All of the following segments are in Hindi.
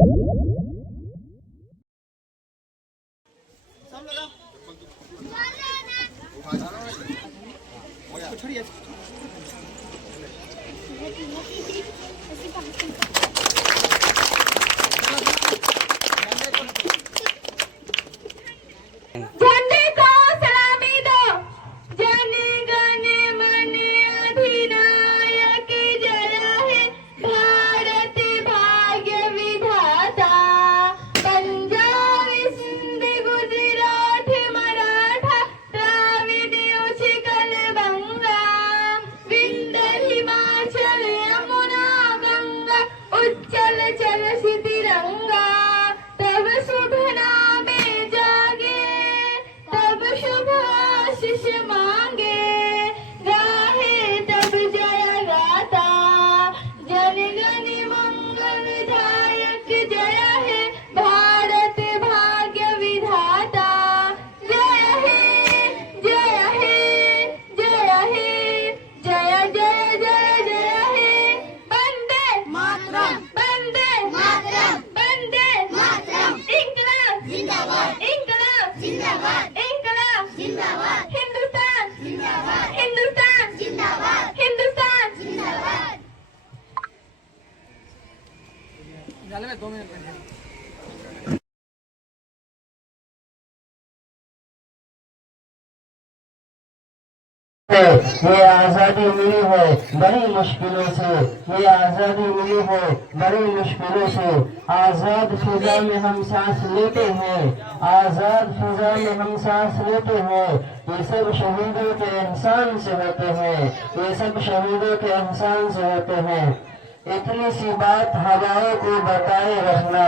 झंडे को सलामी दो। जन गण मन अधिनायक जय है भारत भाग्य विधाता। पंजाब सिंध गुजरात मराठा द्राविड उच्छल बंगा। विंध्य हिमाचल यमुना गंगा उच्चल चल तिरंगा। तब शुभ नामे जागे तब शुभ आशीष मांगे। गाहे तब जय गाता जन गण मंगल दायक जय है भारत भाग्य विधाता। जय है जय है जय है जय जय जय जय है। वंदे मातरम वंदे मातरम वंदे मातरम। इंकलाब जिंदाबाद इंकलाब जिंदाबाद इंकलाब जिंदाबाद। हिंदुस्तान जिंदाबाद हिंदुस्तान जिंदाबाद हिंदुस्तान जिंदाबाद। ये आज़ादी मिली है बड़ी मुश्किलों से। ये आज़ादी मिली है बड़ी मुश्किलों से। आज़ाद फिजा में हम सांस लेते हैं। आज़ाद फिजा में हम सांस लेते हैं। ये सब शहीदों के एहसान से होते हैं। ये सब शहीदों के एहसान से होते हैं। इतनी सी बात हवाओं को बताए रखना।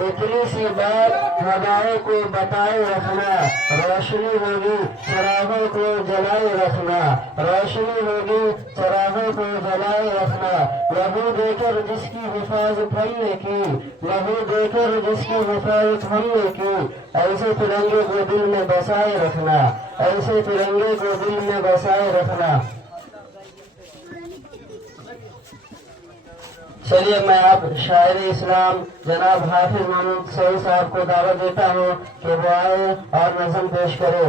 इतनी सी बात हवाओं को बताए रखना। रोशनी होगी चरागों को जलाए रखना। रोशनी होगी चरागों को जलाए रखना। लहू देकर जिसकी हिफाजत हमने की। लहू देकर जिसकी हिफाजत हमने की। ऐसे तिरंगे को दिल में बसाए रखना। ऐसे तिरंगे को दिल में बसाए रखना। चलिए मैं अब शायर इस्लाम जनाब हाफिज मोहम्मद सईद साहब को दावत देता हूँ कि वो आए और नज़म पेश करे।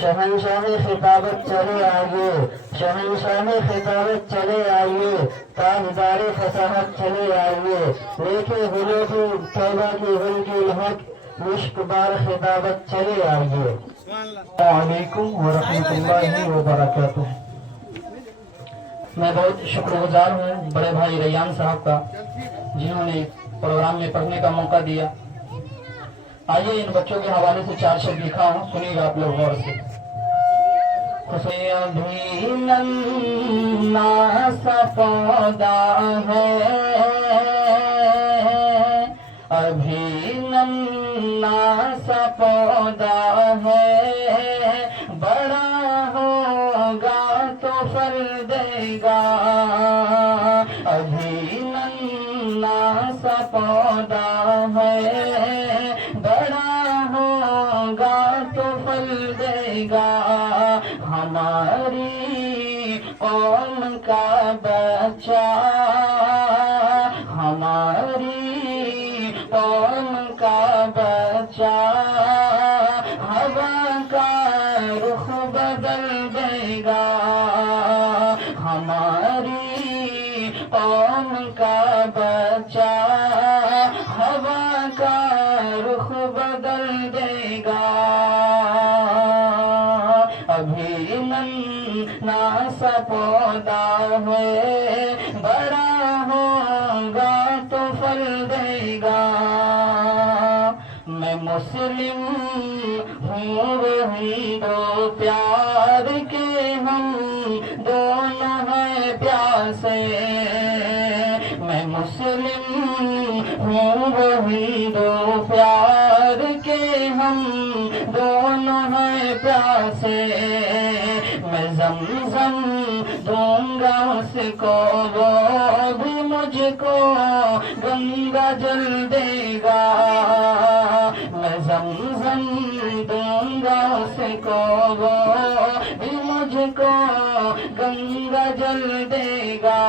शहनशाह खिताबत चले आइए। शहनशाह खिताबत चले आइए। ताजदार फसाहत चले आइए। लेके गुलों की तौबा की गुल की महक मुश्क बार खिताबत चले आइए। अस्सलाम वालेकुम व रहमतुल्लाहि व बरकातुहू। मैं बहुत शुक्रगुजार हूँ बड़े भाई रैयान साहब का जिन्होंने प्रोग्राम में पढ़ने का मौका दिया। आइए इन बच्चों के हवाले से 4 शब्द लिखा हूँ, सुनिएगा आप लोग गौर से। अभी नन्ना सा पौधा है। अभी नन्ना सा पौधा है। बड़ा होगा तो फल देगा। अभी नन्ना सा पौधा है। बड़ा होगा तो फल देगा। हमारी कौम का बच्चा। हमारी कौम का बच्चा हवा का रुख बदल देगा। हमारी कौम का बच्चा हवा का रुख बदल देगा। अभी नन्ना सा पौधा है। बड़ा होगा तो फल देगा। मैं मुस्लिम हूँ वही तो प्यार के हम दोनों हैं प्यासे। मैं मुस्लिम हूँ वही तो प्यार के हम दोनों हैं प्यासे। मैं ज़मज़म दूंगा उसको वो भी मुझको गंगा जल देगा। मैं ज़मज़म दूंगा उसको वो भी मुझको गंगा जल देगा।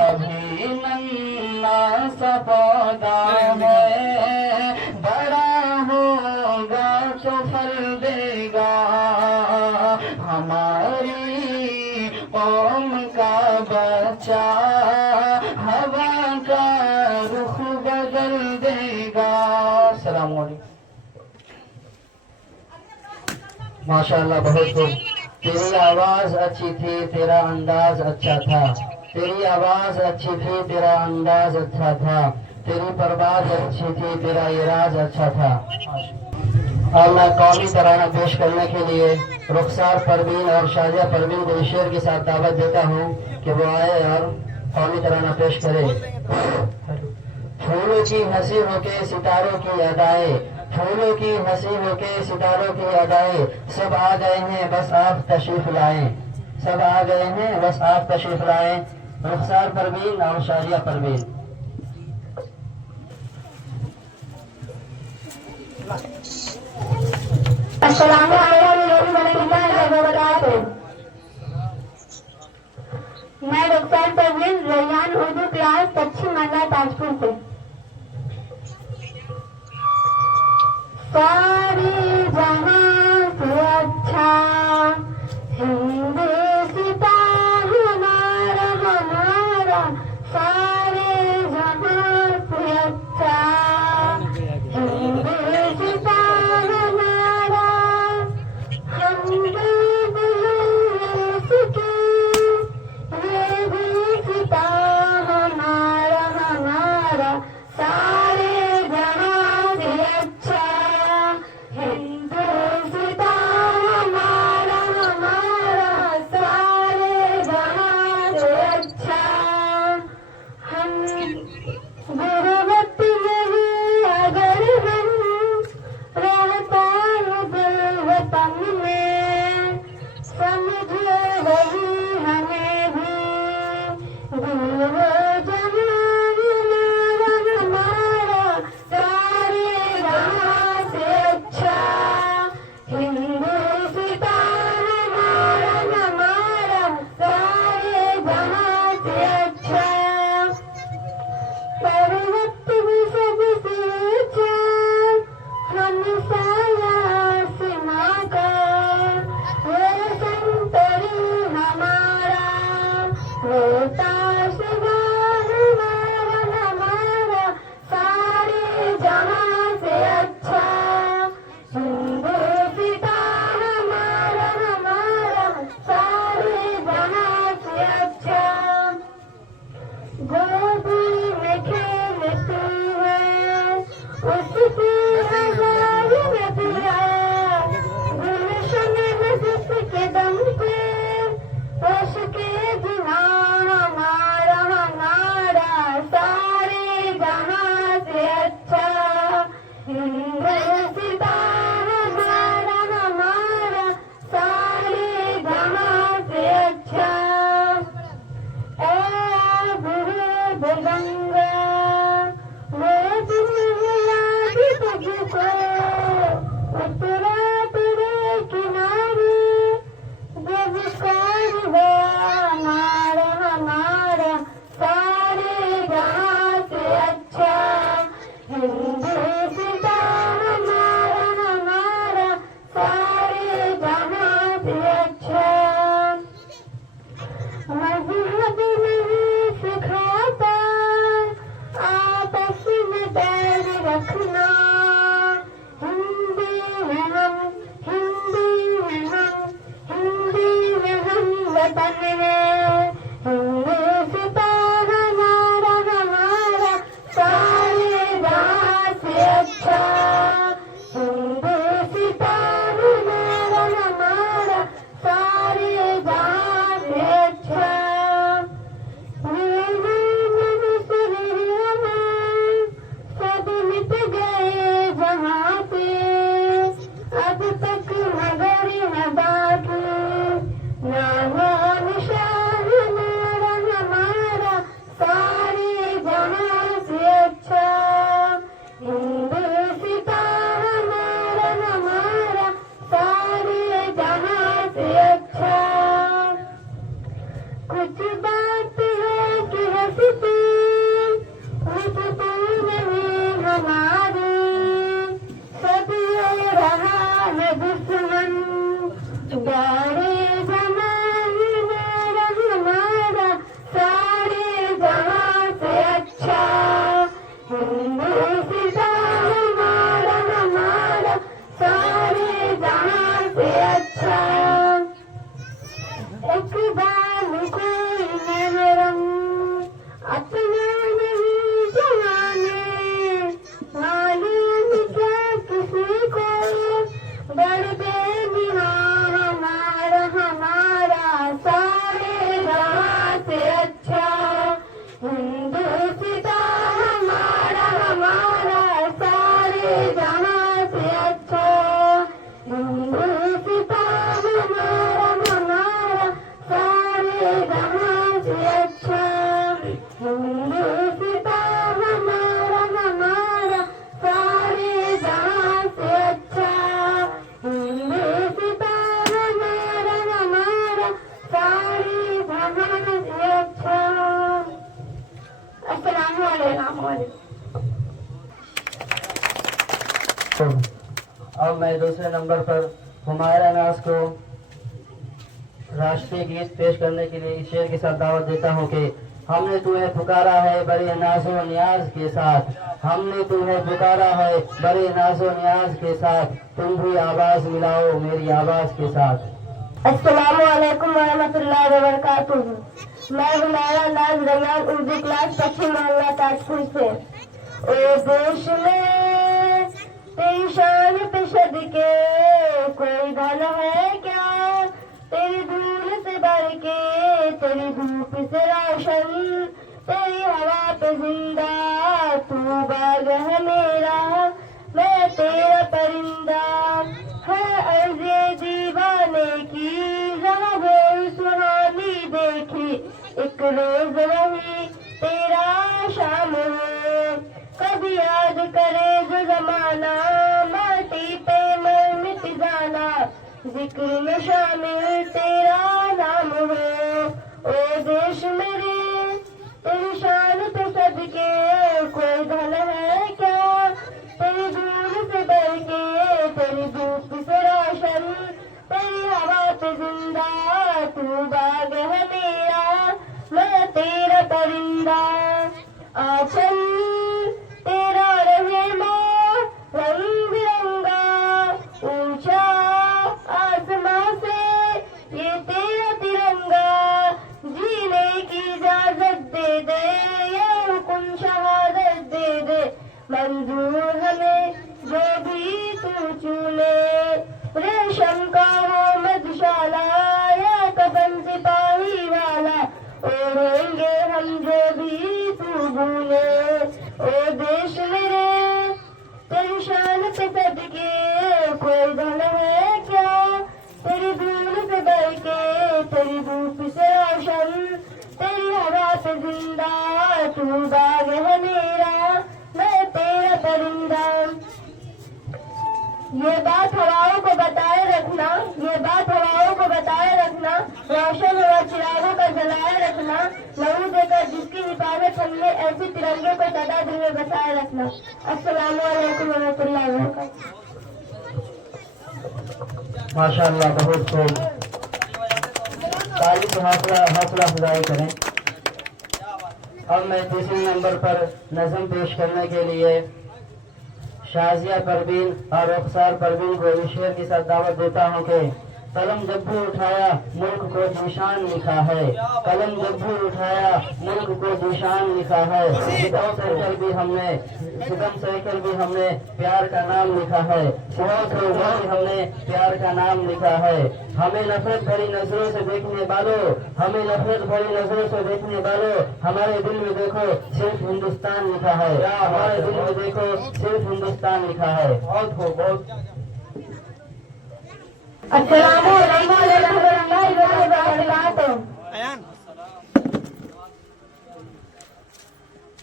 अभी नन्ना कौम का बच्चा हवा का रुख बदल देगा। सलाम अलैकुम। माशाअल्लाह, बहुत खूब। तेरी आवाज अच्छी थी, तेरा अंदाज अच्छा था। तेरी आवाज अच्छी थी, तेरा अंदाज अच्छा था। तेरी परवाज अच्छी थी, तेरा इराज अच्छा था। और मैं कौमी तराना पेश करने के लिए रुखसार परवीन और शाजिया परवीन को शेर के साथ दावत देता हूँ कि वो आए और कौमी तराना पेश करे। फूलों की हंसी होके सितारों की अदाएं, फूलों की हंसी होके सितारों की अदाएं, सब आ गए हैं बस आप तशरीफ लाएं। सब आ गए हैं बस आप तशरीफ लाएं। रुखसार परवीन और शाजिया परवीन। अस्सलाम वालेकुम वरहमतुल्लाहि वबरकातुहू। मैं रुखसार परवीन रैयान उर्दू क्लास पश्चिम मंडला ताजपुर से। सारी जहां से अच्छा हिंदुस्ता हमारा हमारा, सारे जहां से अच्छा हिंदुस्ता हमारा। हम इसकी ये हिंदुस्ता हमारा हमारा, सारे जहां से अच्छा हिंदुस्ता हमारा हमारा, सारे जहां से अच्छा। हम गुरबत में अगर हम रहता है दिल वतन में, समझे वही हमें भी दिल जहां हमारा, सारे जहां से अच्छा हिंदुस्ता हमारा हमारा, सारे जहां से अच्छा। पर्वत भी सबसे ऊंचा हम साया सीमा का, वो संतरी हमारा, वो ताशबाह हमारा हमारा, सारे जहां से अच्छा हिंदुस्ता हमारा हमारा, सारे जहां से अच्छा। गोदी में खेलती है उसकी आवाज में पिया, गुलशन में जिसके दम पे रश के जिना हमारा हमारा, सारे जहां से अच्छा हिंदुस्ता हमारा हमारा, सारे जहां से अच्छा। गंगा वो तुम याद तुझको उतरा तेरे किनारे, जब कारवां हमारा हमारा, सारे जहां से अच्छा हिंदुस्ता हमारा हमारा, सारे जहां से अच्छा। मजहब नहीं सिखाता आपस में बैर रखना, हिंदी में हम हिंदी में हम हिंदी में हम वतन है, हिंदुस्ता हमारा हमारा, सारे जहां से अच्छा हिंदुस्ता हमारा हमारा, सारे जहां से अच्छा। सब मिट गए जहां से, अब तक मगर न बाकी नामो निशान हमारा हमारा, सारे जहां से अच्छा हिंदुस्ता हमारा हमारा, सारे जहां से अच्छा। कुछ बात है कि हंसती नहीं हमारी, सब ये रहा है दुश्मन गारे जमाने मेरा ये अच्छा। अस्सलाम वालेकुम। अब मैं दूसरे नंबर पर हुमायरा नाज को राष्ट्रीय गीत पेश करने के लिए इस शेर के साथ दावत देता हूँ कि हमने तुम्हें पुकारा है बड़े नाजो नियाज के साथ, हमने तुम्हें पुकारा है बड़े नाजो नियाज के साथ, तुम भी आवाज मिलाओ मेरी आवाज के साथ। अस्सलाम वालेकुम वरहमतुल्लाहि वबरकातुहू। मैं हुमायरा नाज रैयान उर्दू क्लास पश्चिम मोहल्ला ताजपुर से। ओ देश में तेरी शान पे सदके कोई धन है क्या, तेरी धूल से बढ़ के तेरी धूप से रोशन, तेरी हवा पे जिंदा तू बाग है मेरा, मैं तेरा परिंदा। है अर्ज़े दीवाने की जहाँ भोर सुहानी देखी, एक रोज वही तेरा शाम हो। कभी याद करे जो जमाना माटी पे मर मिट जाना, जिक्र में शामिल तेरा नाम हो। ओ देश मेरे तेरी शान पे सदके कोई धन है क्या, तेरी धूल से बढ़ के तेरी धूप से रोशन, तेरी हवा पे जिंदा तू बाग है मेरा, मैं तेरा परिंदा। आंचल तेरा रहे माँ रंग बिरंगा, ऊंचा आसमां से ये तेरा तिरंगा, जीने की इजाजत दे दे ये हुक्म शहादत दे दे, मंजूर हमें जो भी तू चुने। रेशम का हो मधुशाला या कफन सिपाही वाला, ओढ़ेंगे हम जो भी तू भूले। ओ देश मेरे तेरी शान पे सदके कोई धन है क्या, तेरी धूल से बढ़ के तेरी धूप से रोशन, तेरी हवा पे जिंदा तू बाग है मेरा, मैं तेरा परिंदा। ये बात हवाओं को बताए रखना, ये बात हवाओं को बताए रखना, रोशन हुआ चिरागों का जलाए रखना, लहू देकर जिसकी हिफाजत हमने ऐसे तिरंगे को सदा दिल में बसाए रखना। अस्सलाम वालेकुम वरहमतुल्लाहि वबरकातुहू। माशाअल्लाह, बहुत खूब, ताली को हौसला अफजाई करें। अब मैं तीसरे नंबर पर नज़म पेश करने के लिए शाजिया परवीन और रुखसार परवीन को इस शेर के साथ दावत देता हूँ कि कलम जब भी उठाया मुल्क को निशान लिखा है, कलम जब भी उठाया मुल्क को निशान लिखा है, सितम सहकर भी हमने प्यार का नाम लिखा है, हमने प्यार का नाम लिखा है। हमें नफरत भरी नजरों से देखने वालों, हमें नफरत भरी नजरों से देखने वालों, हमारे दिल में देखो सिर्फ हिंदुस्तान लिखा है, हमारे दिल में देखो सिर्फ हिंदुस्तान लिखा है। बहुत खूब, बहुत। अस्सलाम वालेकुम वरहमतुल्लाहि वबरकातुहू।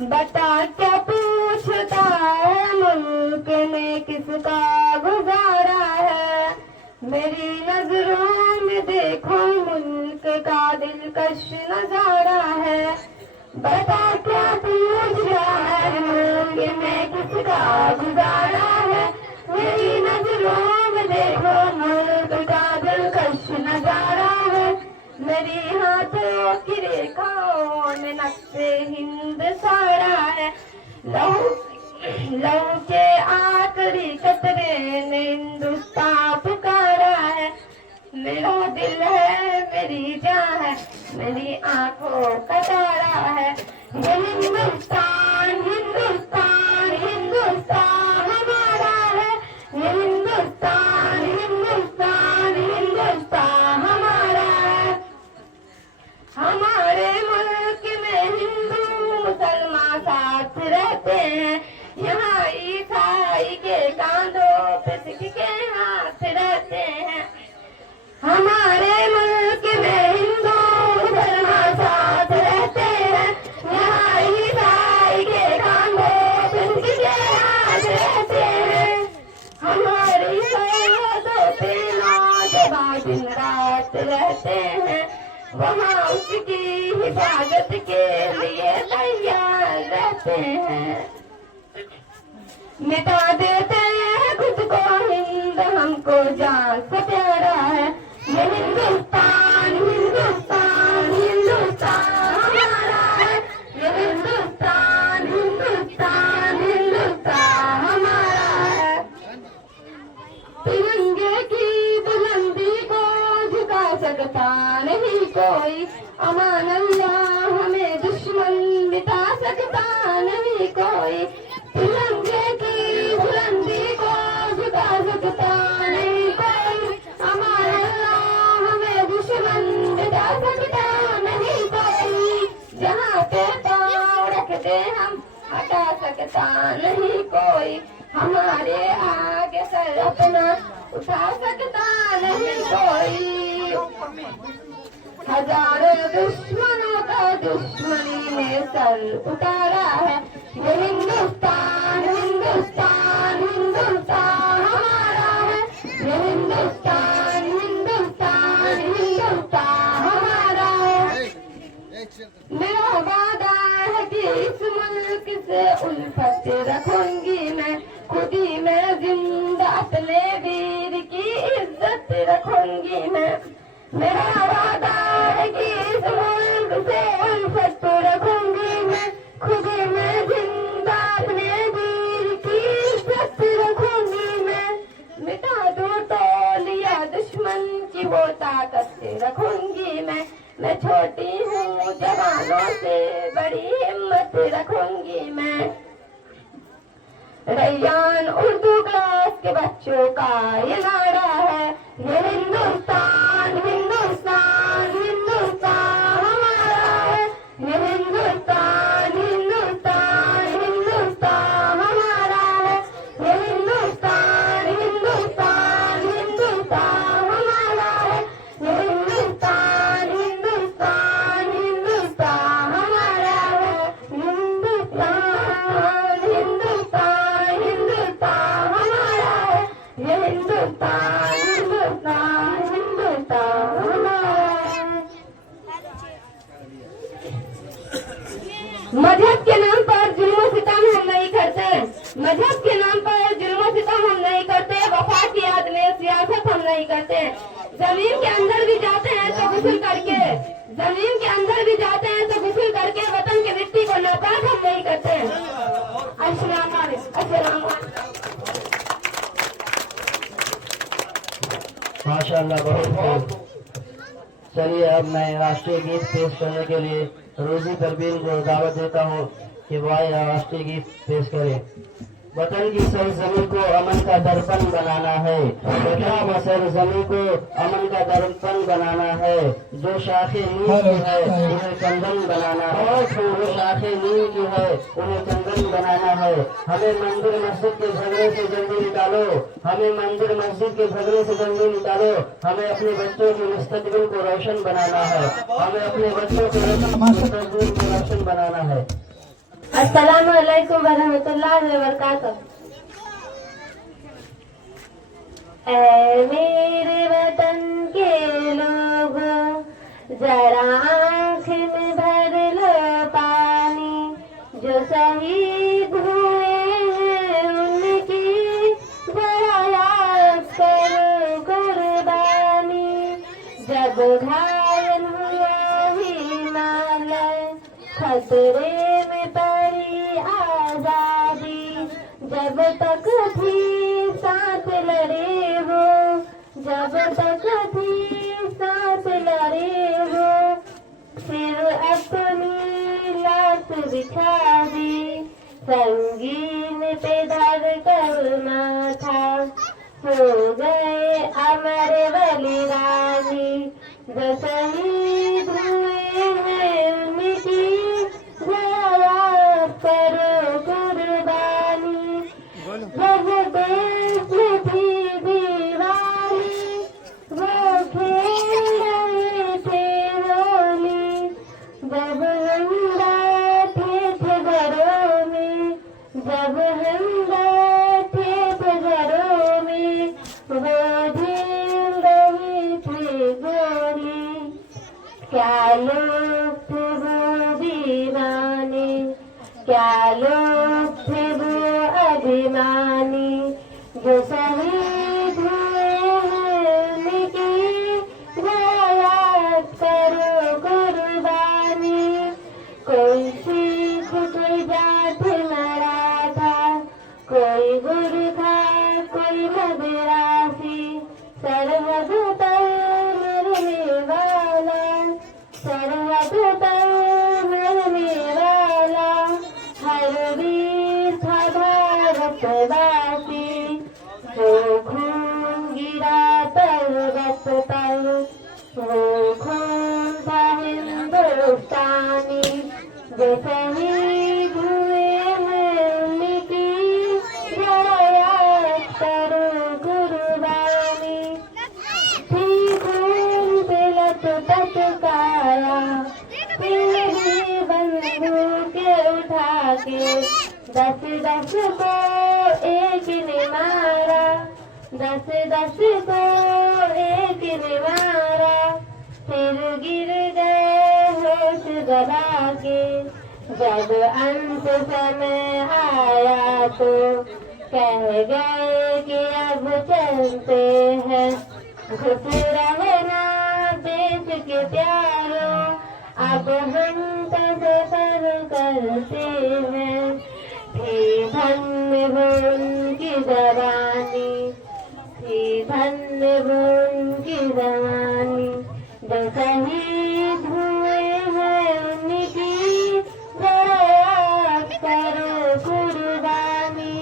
बता क्या पूछता है मुल्क में किसका गुजारा है, मेरी नजरों में देखो मुल्क का दिलकश नजारा है। बता क्या पूछता है मुल्क में किसका गुजारा है, मेरी नजरों में देखो मुल्क का दिलकश नजारा है। मेरी हाथों की रेखाओं में नक्शे हिंद सारा है, लहू के आखिरी कतरे ने हिंदुस्तान पुकारा है। मेरा दिल है मेरी जान है मेरी आंखों का तारा है, ये हिंदुस्तान हिंदुस्तान हिंदुस्तान हमारा है, ये हिंदुस्तान हिंदुस्तान हिंदुस्तान हमारा है। हमारे मुल्क में हिंदू मुसलमान साथ रहते हैं, यहाँ ईसाई के कांधों पे सिख के हाथ रहते हैं। हमारे मुल्क में हिंदू मुसलमान साथ रहते हैं, यहाँ ईसाई के कांधों पे सिख के हाथ रहते हैं। हमारी सरहदों पे नौजवान दिन रात रहते हैं, वहाँ उसकी हिफाजत के लिए तैयार रहते हैं। मिटा देते हैं खुद को हिंद, हमको जान से प्यारा है ये हिंदुस्तान। हिंदुस्तान हिंदुस्तान हमारा है ये हिंदुस्तान। हिंदुस्तान हिंदुस्तान हमारा है। तिरंगे की बुलंदी को झुका सकता नहीं कोई, अमान अल्लाह हमें दुश्मन मिटा सकता नहीं कोई। तिरंगे की बुलंदी को झुका सकता नहीं कोई, अमान अल्लाह हमें दुश्मन मिटा सकता नहीं कोई। जहाँ पे पाँव रख दे हम हटा सकता नहीं कोई, हमारे आगे सर अपना उठा सकता नहीं कोई। हजारों दुश्मनों का दुश्मनी ने सर उतारा है ये हिंदुस्तान। हिंदुस्तान हिंदुस्तान हमारा है ये हिंदुस्तान। हिंदुस्तान हिंदुस्तान हमारा है। मेरा वादा है कि इस मुल्क से उल्फत रखूंगी मैं, खुदी में जिंदा अपने वीर की इज्जत रखूंगी मैं। मेरा वादा है कि इस मुल्क से उल्फत रखूंगी मैं, खुदी में जिंदा अपने वीर की इज्जत रखूंगी मैं। मिटा दो टोलिया दुश्मन की वो ताकत रखूंगी मैं छोटी हूँ जवानों से बड़ी हिम्मत रखूंगी मैं। रैयान उर्दू क्लास के बच्चों का ये नारा है ये हिंदुस्तान। हिंदुस्तान हिंदुस्तान हमारा है ये हिंदुस्तान। हिंदुस्तान हिंदुस्तान हमारा है ये हिंदुस्तान। हिंदुस्तान हिंदुस्तान हमारा है ये हिंदुस्तान। हिंदुस्तान हिंदुस्तान हमारा है हिंदुस्तान। हिंदुस्तान हिंदुस्तान हमारा है ये हिंदुस्तान। हिंदुस्तान हिंदुस्तान हमारा है। मजहब के नाम पर जुल्म सितम हम नहीं करते, मजहब के नाम पर जुल्म सितम हम नहीं करते, वफा की याद में सियासत हम नहीं करते। जमीन के अंदर भी जाते हैं तो गुस्ल करके, जमीन के अंदर भी जाते हैं तो गुस्ल करके वतन की मिट्टी को नापाक हम नहीं करते। अस्सलाम वालेकुम। माशाअल्लाह बहुत खूब। चलिए अब मैं राष्ट्रीय गीत पेश करने के लिए रोजी परवीन को दावत देता हूँ कि वो आए राष्ट्रीय गीत पेश करें। वतन की सरजमी को अमन का दर्पण बनाना है, वतन सरजमी को अमन का दर्पण बनाना है। जो शाखे नीम की है उन्हें चंदन बनाना है, जो शाखे नीम की है उन्हें चंदन बनाना है। हमें मंदिर मस्जिद के झगड़े से जल्दी निकालो, हमें मंदिर मस्जिद के झगड़े से जल्दी निकालो। हमें अपने बच्चों के मुस्तकबिल को रोशन बनाना है, हमें अपने बच्चों के मुस्तकबिल को रोशन बनाना है। अस्सलामु अलैकुम वरहमतुल्लाहि वबरकातुहू। ऐ मेरे वतन के लोगों जरा आँख में भर लो पानी, जो शहीद हुए हैं उनकी जरा याद करो कुर्बानी। जब घायल हुआ हिमालय खतरे में पड़ी आजादी, जब तक थी सांस लड़े वो, जब तक थी सांस लड़े वो, फिर अपनी लाश बिछा दी संगीन पे धर कर माथा। सो गए अमर बलिदानी, जो शहीद हुए हैं उनकी याद करो कुर्बानी। जब देश थी दीवानी वो खेल रहे थे होली, जब हम बैठे थे घरों में, जब हम बैठे थे घरों में वो झेल रहे थे गोली। क्या लो क्या लोग थे वो अभिमानी जो शहीद हुए हैं उनकी याद करो कुर्बानी। कोई सिख कोई जाट मराठा कोई गुरखा कोई मद्रासी सरहद पर मरने वाला सरहद पर मरने वाला हर वीर था भारतवासी जो खून गिरा पर्वत पर वो खून था हिंदुस्तानी जो शहीद हुए हैं उनकी याद करो कुर्बानी। थी खून पे लटपट काया फिर भी बंदूकें उठा के 10-10 को एक ने मारा 10-10 को एक ने मारा फिर गिर गए होश गवा के। जब अंत समय आया तो कह गए कि अब चलते हैं खुश रहना देश के प्यारों अब हम तो सफर करते हैं। थी धन्य वो उनकी जवानी थी धन्य वो उनकी जवानी जो शहीद हुए हैं उनकी याद करो कुर्बानी।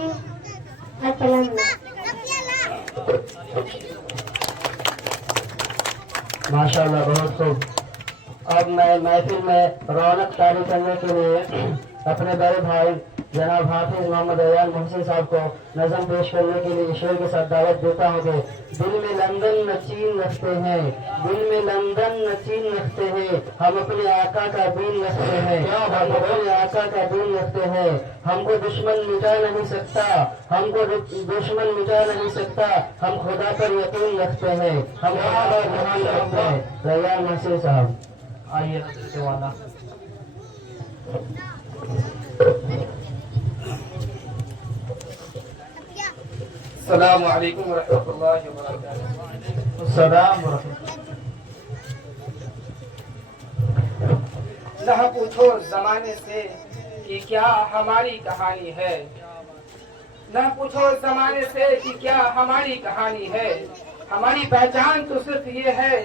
माशाल्लाह, बहुत खूब। अब मैं महफिल में रौनक तारी करने के लिए अपने बड़े भाई जनाब हाफिज मोहम्मद अयान मोहसिन साहब को नज़म पेश करने के लिए शेर के साथ दावत देता हूँ। दिल में लंदन नचीन रखते हैं दिल में लंदन नचीन रखते हैं हम अपने आका का दीन रखते हैं हम अपने आका का दीन रखते हैं। हमको दुश्मन मिटा नहीं सकता हमको दुश्मन मिटा नहीं सकता हम खुदा पर यकीन रखते हैं हम खुदा पर ईमान रखते हैं। अयान मोहसिन साहब आइए हज़रत वाला। अस्सलामु अलैकुम वरहमतुल्लाहि वबरकातुहू। सलाम। न पूछो जमाने से कि क्या हमारी कहानी है न पूछो जमाने से कि क्या हमारी कहानी है। हमारी पहचान तो सिर्फ ये है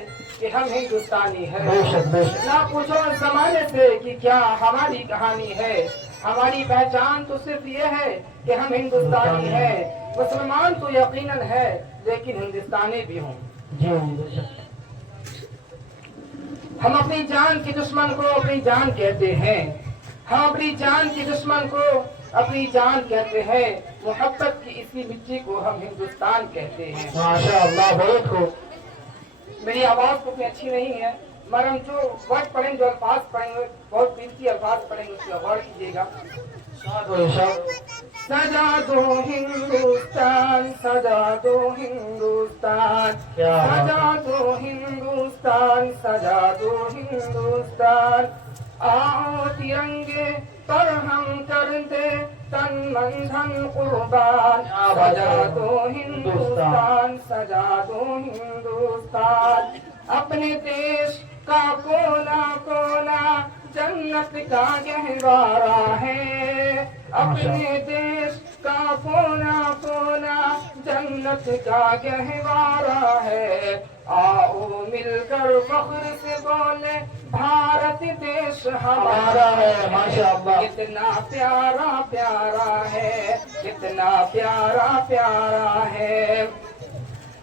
कि हम हिंदुस्तानी है। न पूछो जमाने से कि क्या हमारी कहानी है। हमारी पहचान तो सिर्फ ये है कि हम हिंदुस्तानी है। मुसलमान तो यकीनन है लेकिन हिंदुस्तानी भी हूँ। हम अपनी जान के दुश्मन को अपनी जान कहते हैं। हम अपनी जान के दुश्मन को अपनी जान कहते हैं। मोहब्बत की इसी मिट्टी को हम हिंदुस्तान कहते हैं। माशाअल्लाह, बहुत खूब। मेरी आवाज तो उतनी अच्छी नहीं है मगर हम जो वर्ड पढ़ेंगे जो अल्फाज पढ़ेंगे बहुत कीमती अल्फाज पढ़ेंगे उसका गौर कीजिएगा। सजा दो हिंदुस्तान सजा दो हिंदुस्तान सजा दो हिंदुस्तान सजा दो हिंदुस्तान। आओ तिरंगे पर हम कर दे तन मन धन कुर्बान। सजा दो हिंदुस्तान सजा दो हिंदुस्तान। अपने देश का कोना कोना जन्नत का गहवारा है। अपने देश का कोना कोना जन्नत का गहवारा है। आओ मिलकर फख्र से बोले भारत देश हमारा है। माशाअल्लाह, कितना प्यारा प्यारा है कितना प्यारा प्यारा है।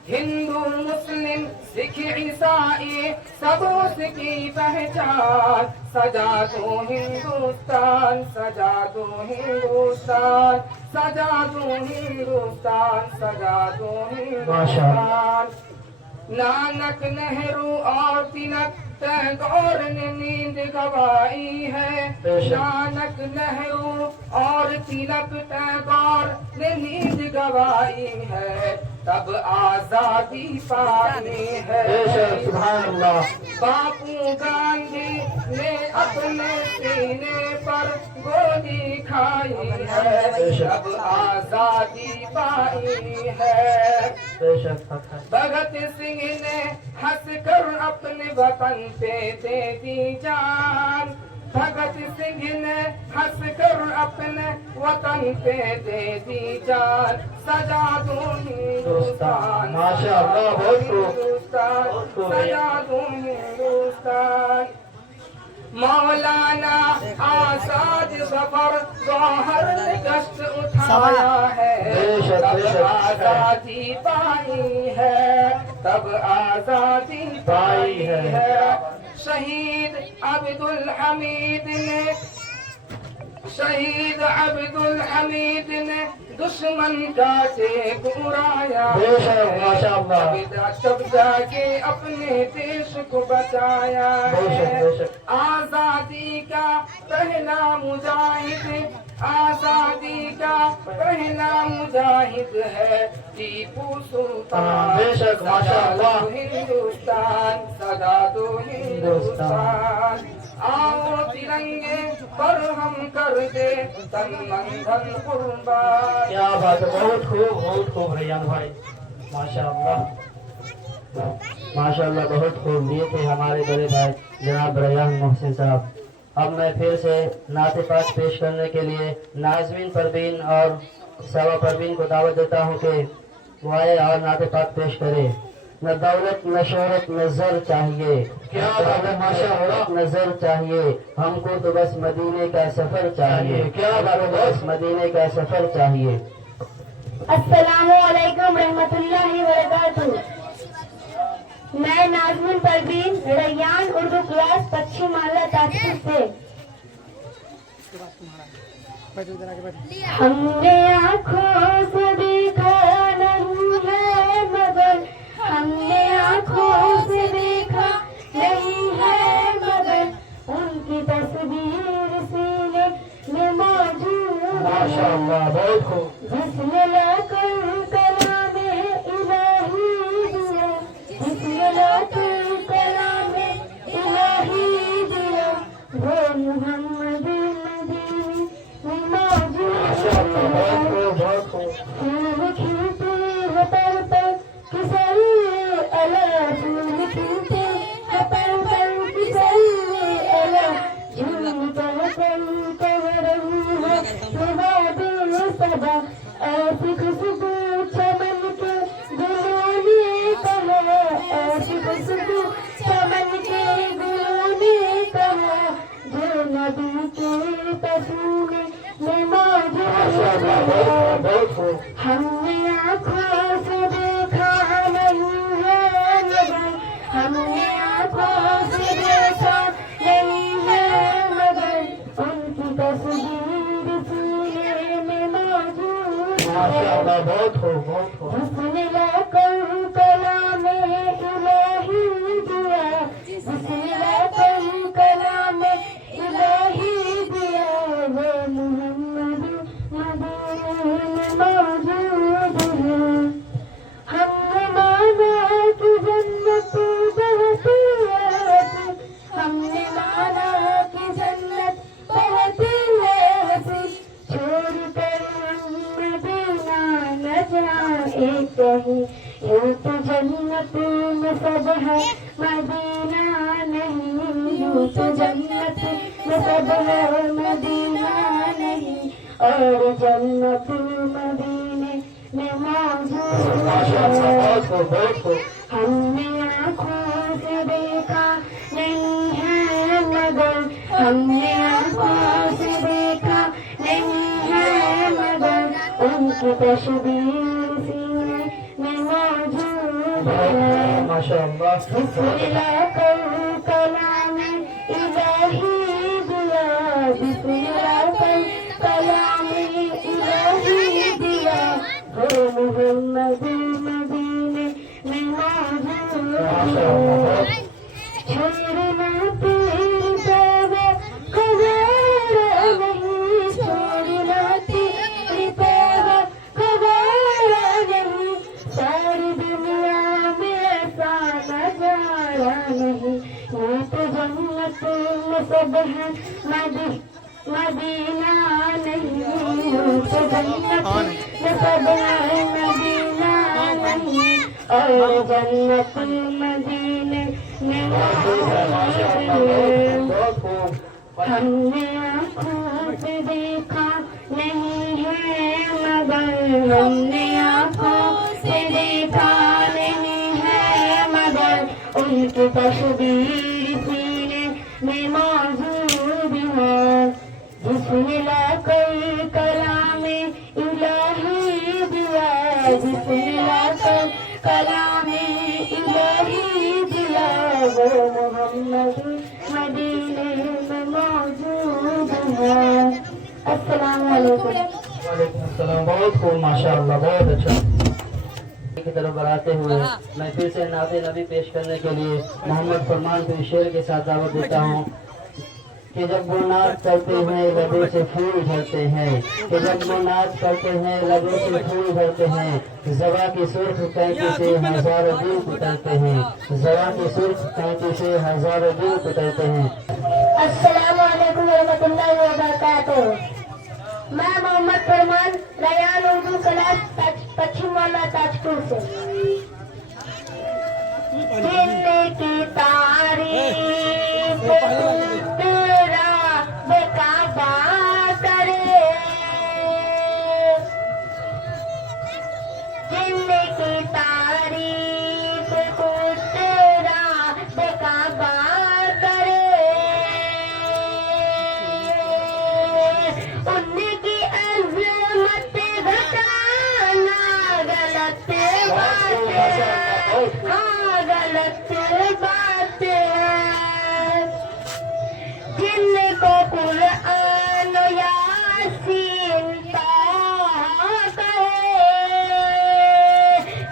हिंदू मुस्लिम सिख ईसाई सब उसकी पहचान। सजा दो हिंदुस्तान सजा दो हिंदुस्तान सजा दो हिंदुस्तान सजा दो हिंदुस्तान। नानक नेहरू और तिलक टैगोर ने नींद गवाई है। नानक नेहरू और तिलक टैगोर ने नींद गवाई है। तब आजादी पानी है। सुभान अल्लाह। बापू गांधी ने अपने सीने पर गोली खाई है, अब आजादी पाई है। भगत सिंह ने हंसकर अपने वतन पे दे दी जान, भगत सिंह ने हंसकर अपने वतन पे दे दी जान, सजा दूं हिंदुस्तान, माशाअल्लाह, बहुत खूब। हिंदुस्तान, सजा दूं हिंदुस्तान। मौलाना आजाद जफर गौहर ने कष्ट उठाया है, तब आजादी पाई है, तब आजादी पाई है। शहीद अब्दुल हमीद ने दुश्मन का टेक उड़ाया, तब जाके अपने देश को बचाया है। आजादी का पहला मुजाहिद, आजादी का पहला मुजाहिद है टीपू सुल्तान। बेशक, माशाअल्लाह। हिंदुस्तान, सदा दो हिंदुस्तान। आओ तिरंगे पर हम कर दे तन मन धन कुर्बान। क्या बात है, बहुत खूब रैयान भाई, माशाअल्लाह माशाअल्लाह, बहुत खूब। ये थे हमारे बड़े भाई जनाब रैयान मोहसिन साहब। अब मैं फिर से नाते पाक पेश करने के लिए नाज़मीन परवीन और सवा परवीन को दावत देता हूँ कि वो आए और नाते पाक पेश करे। न दौलत न शोहरत न ज़र चाहिए, क्या माशाअल्लाह, नजर चाहिए हमको तो बस मदीने का सफर चाहिए, क्या बस मदीने का सफर चाहिए। अस्सलामुअलैकुम रहमतुल्लाहि व बरकातुहू। मैं नाज़मीन परवीन रैयान उर्दू क्लास पश्चिम माला ताजपुर से। हमने आँखों से देखा नहीं है मगर, हमने आँखों से देखा नहीं है मगर, उनकी तस्वीर सीने में मौजूद माशाअल्लाह, बहुत खूब। जिसने लाकर कलामे इलाही दिया, जिसने लाकर कलामे इलाही दिया, वो मुहम्मद मदीनी में मौजूद बहुत खूब। फूल खिलते हैं पर पर किसले अला, फूल खिलते हैं पर पर किसले अला, झूम कर कह रही है सदा सदा, ऐसी खुशबू चमन के गुलों ने कहा, ऐसी खुशबू चमन के गुलों ने कहा, जो नबी के पसीने में मौजूद है। हमने आँखों से देखा नहीं है मगर, हमने आँखों से देखा नहीं है मगर, उनकी तस्वीर सीने में मौजूद माशाअल्लाह, है। बहुत खूब। जिसने लाकर कलामे इलाही दिया, जिसने लाकर कलामे इलाही दिया, वो मुहम्मद मदीने में मौजूद है। हमने माना कि जन्नत बहती है, हमने माना कि जन्नत बहती है, छोड़ कर हम मदीना न जाए कहीं, यूं तो जन्नत में सब है मदीना नहीं, यूं तो जन्नत में सब है मदीना नहीं, और जन्नत मदीने में मौजूद है। हमने आँखों से देखा नहीं है मगर, हमने आँखों से देखा नहीं है मगर, उनकी तस्वीर सीने में मौजूद है। माशाअल्लाह, जिसने लाकर कलामे इलाही दिया, जिसने लाकर कलामे इलाही दिया, वो मुहम्मद मदीने में मौजूद है। छोड़ना तेरी तौबा कबारा नहीं, छोड़ना तेरी तौबा कबारा नहीं, सारी दुनिया में ऐसा नजारा नहीं, ये तो जन्नत में सब सब है मदीना नहीं तो जन्नत में सब है मदीना नहीं और जन्नत मदीने में हमने आँखों से देखा नहीं है मगर हमने आँखों से देखा नहीं है मगर उनकी तस्वीर सीने में मौजूद है जिसने लाकर कलामे इलाही दिया जिसने लाकर कलामे इलाही दिया वो मोहम्मद मदीने में मौजूद है। अस्सलाम वालेकुम। वालेकुम अस्सलाम। बहुत खूब माशाअल्लाह, बहुत अच्छा। की तरफ बढ़ाते हुए मैं फिर से नाते नबी पेश करने के लिए मोहम्मद फरमान को शेर के साथ दावत देता हूँ कि जब वो नाच करते हैं लबों से फूल झड़ते हैं कि जब वो नाच करते हैं लबों से फूल झड़ते हैं ज़बा की सुर्ख कैंची से हजारों दिल कुतरते हैं ज़बा की सुर्ख कैंची से हजारों दिल कुतरते हैं। अस्सलाम वालेकुम रहमतुल्लाहि व बरकातुहू। मैं मोहम्मद फरमान रयान उर्दू क्लास पश्चिम वाला ताजपुर से की तारीफ तेरा बेकाबा करे की तारीफ तेरा बेकाबा करे उनकी अज़मत घटाना गलत बात है हाँ गलत बात है जिनको कुरान यासीन ताहा कहे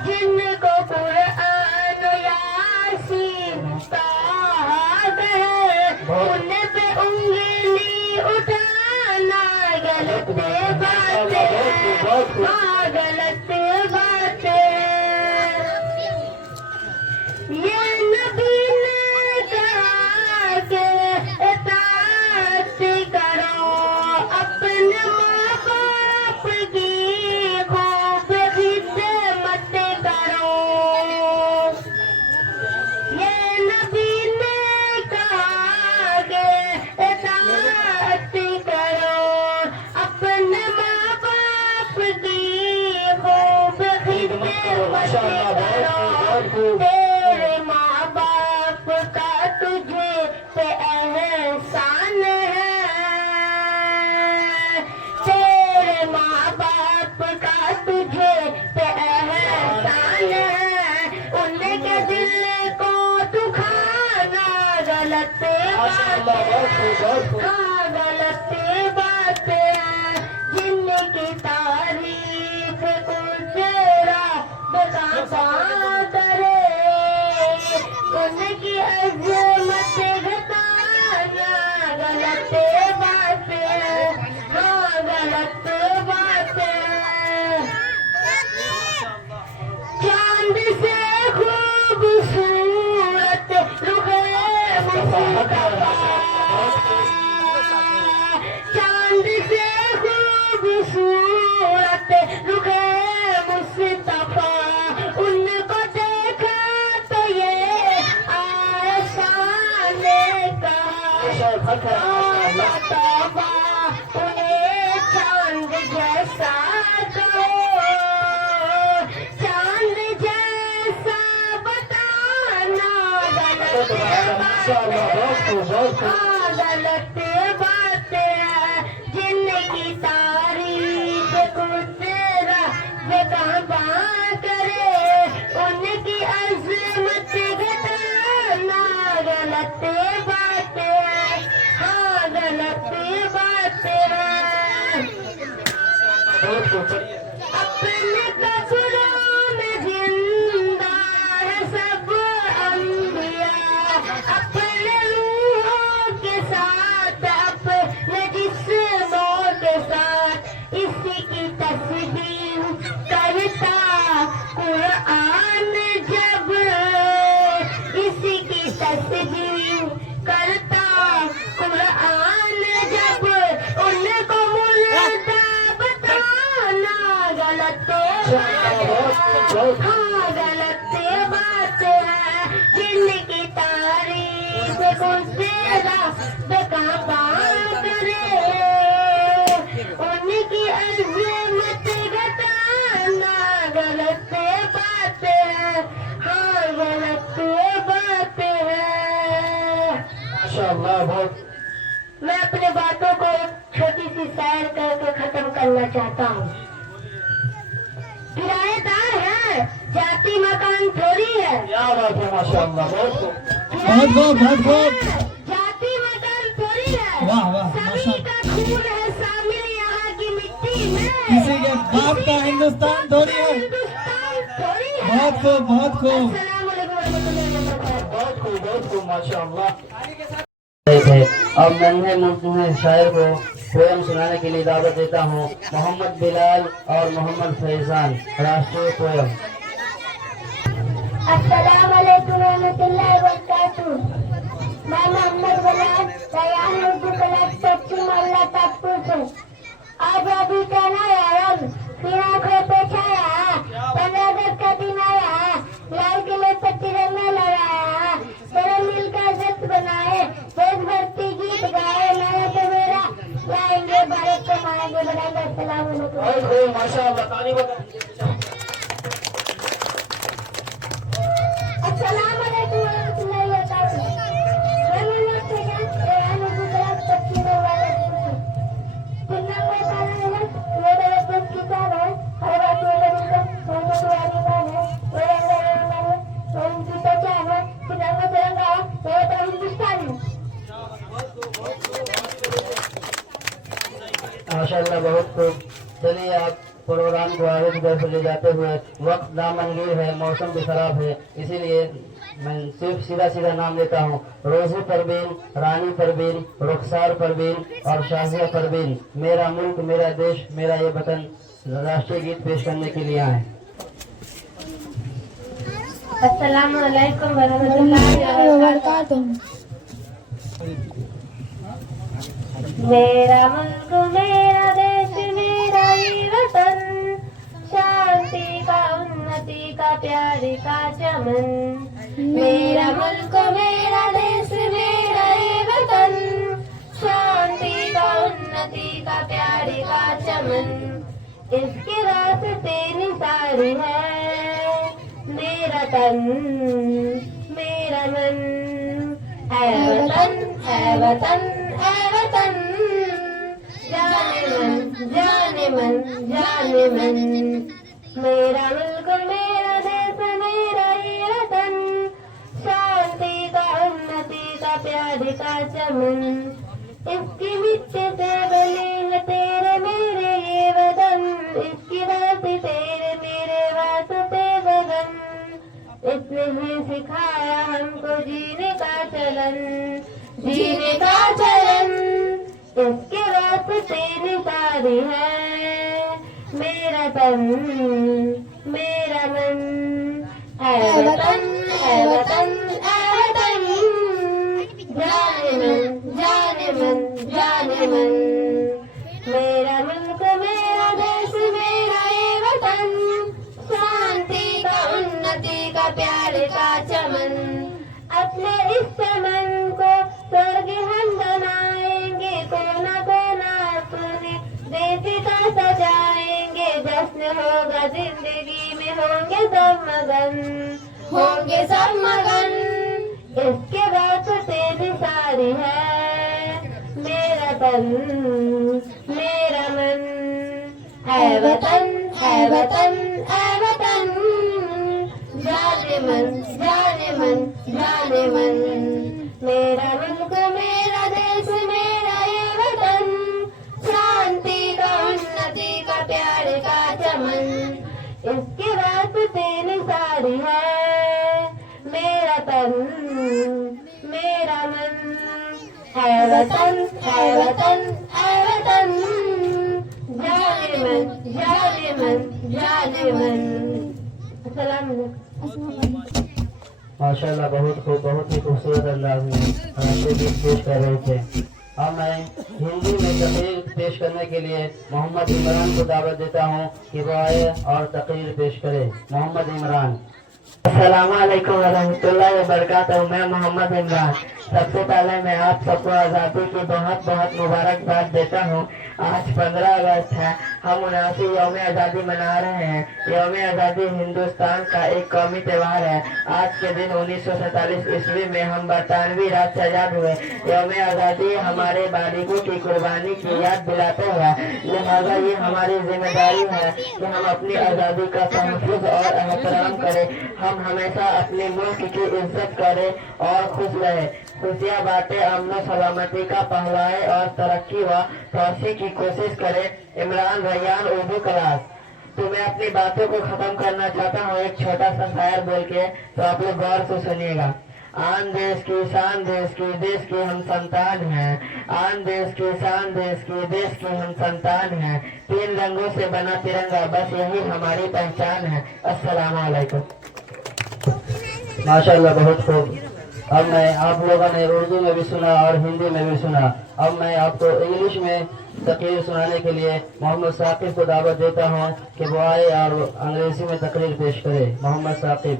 जिनको कुरान यासीन ताहा कहे उन पे उंगली उठाना गलत बात है हाँ गलत बात है। ये नबी ने कहा कि इताअत करो अपने माँ बाप की खूब खिदमत करो ये नबी ने कहा कि इताअत करो अपने माँ बाप की खूब खिदमत करो तेरे माँ बाप का तुझे पे एहसान है तेरे माँ बाप का तुझे पे एहसान है उनके दिल को दुखाना गलत हाँ गलत बात है जिनकी तारीफ को तेरा बेकाबा करे उनकी अज़मत घटाना गलत बात है हाँ गलत बात है। चांद से खूबसूरत रुखे मुस्तफा चांद से खूबसूरत रुखे मुस्तफा उनको देखा तो ये आयशा ने कहा तौबा उन्हें चांद जैसा कहो चांद जैसा बताना गलत गलत बात है जिनकी तारीफ को तेरा बेकाबा करे उनकी अज़मत घटाना गलत बात है हाँ गलत बात है। अपने कब्रों में जिंदा है सब अंबिया अपने रूहों के साथ शायर करके खत्म करना चाहता हूँ। किराएदार है, जाति मकान थोड़ी है। क्या बात है, माशाअल्लाह, बहुत खूब। बहुत जाति मकान थोड़ी है। वाह, वाह, सभी का खून है शामिल यहाँ की मिट्टी में। किसी के बाप का हिंदुस्तान थोड़ी है। हिंदुस्तान थोड़ी है। बहुत खूब, बहुत खूब। अस्सलाम वालेकुम रहमतुल्लाहि व बरकातहू। बहुत खूब, माशाअल्लाह। अब नन्हे मुन्ने शायर को पोयम सुनाने के लिए दावत देता हूँ। मोहम्मद बिलाल और मोहम्मद फैजान, राष्ट्रीय पोयम। अस्सलाम वालेकुम रहमतुल्लाहि व बरकातहू। मैं मोहम्मद बिलाल तैयार उर्दू क्लास पश्चिम मोहल्ला ताजपुर से। आज अभी कहना यार फिर आंखों पे छाया 15 अगस्त का दिन आया, लाल किले पर तिरंगा लहराया, चलो मिलकर जश्न बनाए, देशभक्ति गीत गाए, नारा तो मेरा लाएंगे भारत को माएंगे बढ़ाएंगे। अस्सलाम वालेकुम। बहुत खूब, माशाअल्लाह, ताली बजाएं। अस्सलाम वालेकुम रहमतुल्लाहि व बरकातहू। मैं मोहम्मद फैजान तैयार उर्दू क्लास पश्चिम मोहल्ला ताजपुर से। सुनना में पाना है, ये मेरे दोस्त किताब है, हर बात में मिलकर सोने की वाली बात है, ये रंगा है, ये उनकी पहचान है, तिरंगा तिरंगा है, ये तो हिंदुस्तान है। माशाअल्लाह, बहुत खूब। चलिए आप प्रोग्राम को आगे की तरफ ले जाते हुए, वक्त दामनगीर है, मौसम भी खराब है, इसीलिए मैं सिर्फ सीधा सीधा नाम लेता हूँ। रोज़ी परवीन, रानी परवीन, रुखसार परवीन और शाजिया परवीन, मेरा मुल्क मेरा देश मेरा ये वतन राष्ट्रीय गीत पेश करने के लिए आए। अस्सलाम वालेकुम वरहमतुल्लाहि व बरकातहू। मेरा मुल्क मेरा देश मेरा ये वतन, शांति का उन्नति का प्यार का चमन। मेरा मुल्क मेरा देश मेरा ये वतन, शांति का उन्नति का प्यार का चमन। इसके रास्ते निसारी है मेरा तन मेरा मन। है वतन है वतन है वतन, जाने मन जाने मन जाने मन। मेरा मुल्क मेरा देश मेरा ये वतन, शांति का उन्नति का प्यार का चमन। इसकी मिट्टी से बने हैं तेरे मेरे ये वतन, इसकी रास्ते तेरे मेरे वास्ते गगन। इसने ही सिखाया हमको जीने का चलन, जीने का चलन। इसके वास्ते निसारी है मेरा तन मेरा मन। है वतन है वतन है वतन, जाने मन जाने मन जाने मन। मेरा मुल्क मेरा देश मेरा ये वतन, शांति का उन्नति का प्यार का चमन। अपने इस चमन को स्वर्ग हम बनाएंगे, कोना कोना अपने देश का सजाएंगे। जश्न होगा जिंदगी में होंगे सब मगन, होंगे सब मगन। इसके वास्ते निसारी है मेरा तन मेरा मन। है वतन है वतन है वतन, जाने मन जाने मन जाने मन। मेरा मुल्क मेरा देश मेरा ये वतन, शांति का उन्नति का प्यार का चमन। इसके वास्ते निसारी है मेरा तन मेरा मन। है वतन है वतन है वतन, जाने मन जाने मन जाने मन। अस्सलाम वालेकुम। माशाअल्लाह, बहुत खूब, बहुत ही खूबसूरत अंदाज में राष्ट्रीय गीत पेश कर रहे थे। अब मैं हिंदी में तकरीर पेश करने के लिए मोहम्मद इमरान को दावत देता हूँ कि वो आए और तकरीर पेश करे। मोहम्मद इमरान। अस्सलाम वालेकुम वरहमतुल्लाहि व बरकातहू। मैं मोहम्मद इमरान। सबसे पहले मैं आप सबको आज़ादी की बहुत बहुत मुबारकबाद देता हूँ। आज 15 अगस्त है। हम 79 यौम आज़ादी मना रहे हैं। यौम आज़ादी हिंदुस्तान का एक कौमी त्योहार है। आज के दिन 1947 ईस्वी में हम बरतानवी राज से आजाद हुए। यौम आज़ादी हमारे बालिगों की कुर्बानी की याद दिलाते हैं। लिहाजा ये हमारी जिम्मेदारी है कि हम अपनी आज़ादी का तहफ़्फ़ुज़ और एहतराम करें। हम हमेशा अपने मुल्क की इज्जत करें और खुश रहे। खुशियाँ बातें, अमन सलामती का पहलवाएं और तरक्की व तोसी की कोशिश करें। इमरान रैयान उर्दू क्लास। तो मैं अपनी बातों को खत्म करना चाहता हूँ एक छोटा सा शायर बोल के, तो आप लोग गौर से सुनिएगा। आन देश की शान देश की हम संतान हैं। आन देश की शान देश की हम संतान हैं। 3 रंगों से बना तिरंगा, बस यही हमारी पहचान है। अस्सलाम वालेकुम। माशाल्लाह, बहुत खूब। अब मैं आप लोगों ने उर्दू में भी सुना और हिंदी में भी सुना। अब मैं आपको इंग्लिश में तकरीर सुनाने के लिए मोहम्मद साकिब को दावत देता हूँ कि वो आए और अंग्रेजी में तकरीर पेश करे। मोहम्मद साकिब।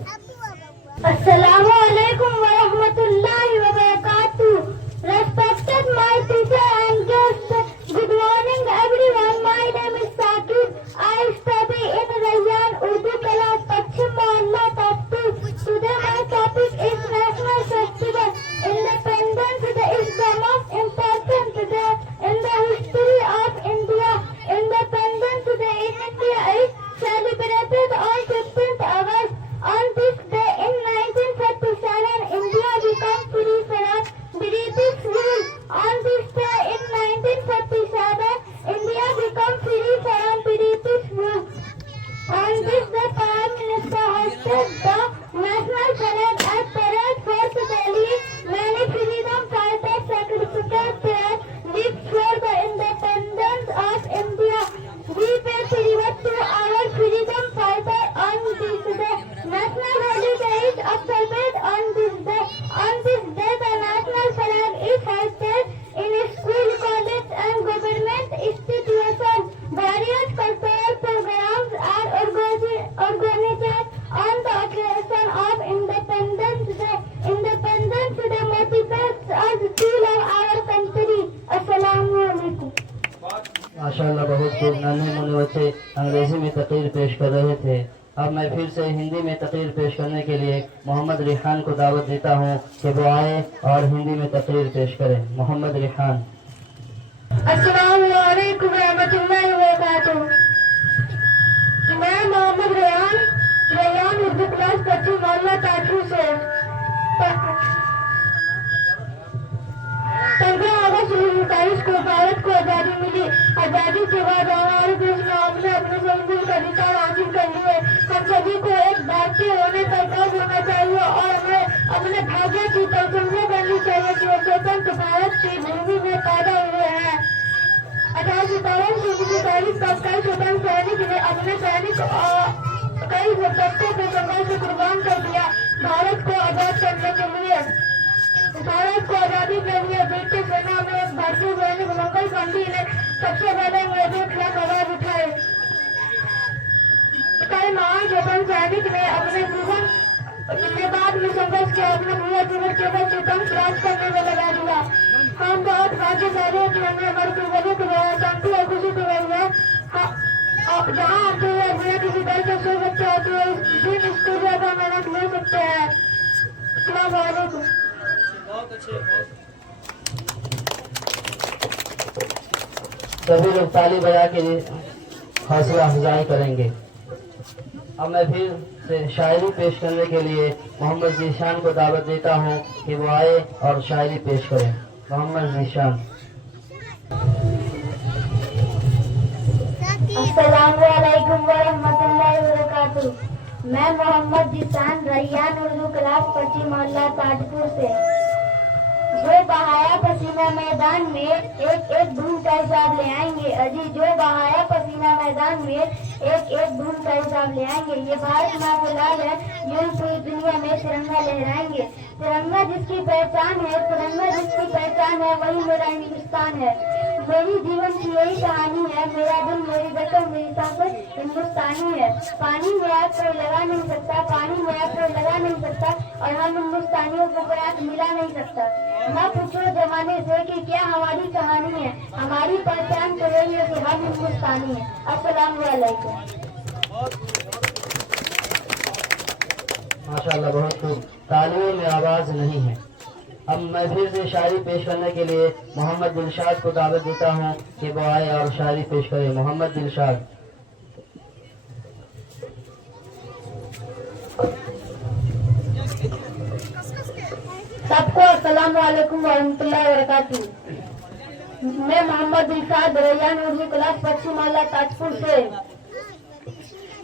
अस्सलामु अलैकुम व रहमतुल्लाहि व बरकातुहू। Respected my teacher and guests, good morning everyone. My name is Saqib. I study in Rayyan Urdu class, Paschim Mohalla Taptu. Today my topic is National Festival. Independence Day is the most important day in the history of India. Independence Day in India is celebrated on 15th August. On this day in 1947, India became free from British rule. On this day in 1947, India became free from British rule. On this day, Prime Minister hosted the national parade at Parade Fort Delhi. Many freedom fighters sacrificed their lives for the independence of India. We pay tribute to our freedom fighter on this day. National holiday is observed on this day. On this day, the national flag is hoisted in school, college and government institutions. Various cultural programs are organized on the occasion of Independence Day. Independence Day motivates us to love our country. Assalamu alaikum. माशाल्लाह, बहुत खूब। नन्हे मुन्ने बच्चे अंग्रेजी में तकरीर पेश कर रहे थे। अब मैं फिर से हिंदी में तकरीर पेश करने के लिए मोहम्मद रिहान को दावत देता हूँ कि वो आए और हिंदी में तकरीर पेश करें। मोहम्मद रिहान। अस्सलामु अलैकुम रहमतुल्लाहि व बरकातुहू। मैं मोहम्मद रैयान उर्दू क्लास पश्चिम मोहल्ला ताजपुर से 15 अगस्त 1947 को भारत को आजादी मिली। आजादी के बाद हमारे देश में हमने अपने संविधान का अधिकार हासिल कर लिए। हम सभी को एक भारतीय होने का गर्व होना चाहिए और हमें अपने भाग्य की प्रशंसा करनी चाहिए कि वो स्वतंत्र भारत की भूमि में पैदा हुए हैं। 1857 की 19 तारीख तक कई स्वतंत्र सैनिक ने अपने सैनिक और कई बच्चों को संघर्ष कुर्बान कर दिया भारत को आजाद करने के लिए। भारत को आजादी के लिए ब्रिटिश सेना में एक भारतीय सैनिक मंगल पांडे ने सबसे पहले अंग्रेजों के खिलाफ आवाज उठाई। कई महान स्वतंत्र सैनिक ने अपने जीवन के बाद में संघर्ष किया, अपने पूरा जीवन केवल स्वतंत्र राज करने में लगा दिया। हम बहुत भाग्यशाली हैं कि हमें हमारी पूर्वजों की शांति और खुशी दी गई है। जहाँ हम बिना किसी डर से सो सकते हैं तो इस स्टूडियो का मेहनत ले सकते हैं। अस्सलाम वालेकुम। सभी लोग ताली बजा के हौसला अफजाई करेंगे। अब मैं फिर से शायरी पेश करने के लिए मोहम्मद जीशान को दावत देता हूँ कि वो आए और शायरी पेश करें। मोहम्मद जीशान। अस्सलामु अलैकुम व रहमतुल्लाहि व बरकातुहू। मैं मोहम्मद जीशान रैयान उर्दू क्लास पश्चिम मोहल्ला ताजपुर से। जो बहाया पसीना मैदान में एक एक बूंद का हिसाब ले आएंगे। अजी जो बहाया पसीना मैदान में एक एक बूंद का हिसाब ले आएंगे। ये भारत माँ का लाल है, यूं पूरी दुनिया में तिरंगा लहराएंगे। तिरंगा जिसकी पहचान है, तिरंगा जिसकी पहचान है, वही मेरा हिंदुस्तान है। मेरी जीवन की यही कहानी है। मेरा दिल, मेरी धड़कन, मेरी सांसें हिंदुस्तानी है। पानी में आग कोई लगा नहीं सकता, पानी में आग कोई लगा नहीं सकता और हम हिंदुस्तानियों को कोई आग मिला नहीं सकता। न पूछो जमाने से कि क्या हमारी कहानी है, हमारी पहचान तो यही है कि हम हिंदुस्तानी है। अस्सलाम वालेकुम। माशाल्लाह, बहुत खूब। तालियों में आवाज नहीं है। अब मैं फिर से शायरी पेश करने के लिए मोहम्मद दिलशाद को दावत देता हूँ कि वो आए और शायरी पेश करें। मोहम्मद दिलशाद। सबको अस्सलाम वालेकुम वरहमतुल्लाहि वबरकातुहू। मैं मोहम्मद दिलशाद रैयान उर्दू क्लास पश्चिम मोहल्ला ताजपुर से।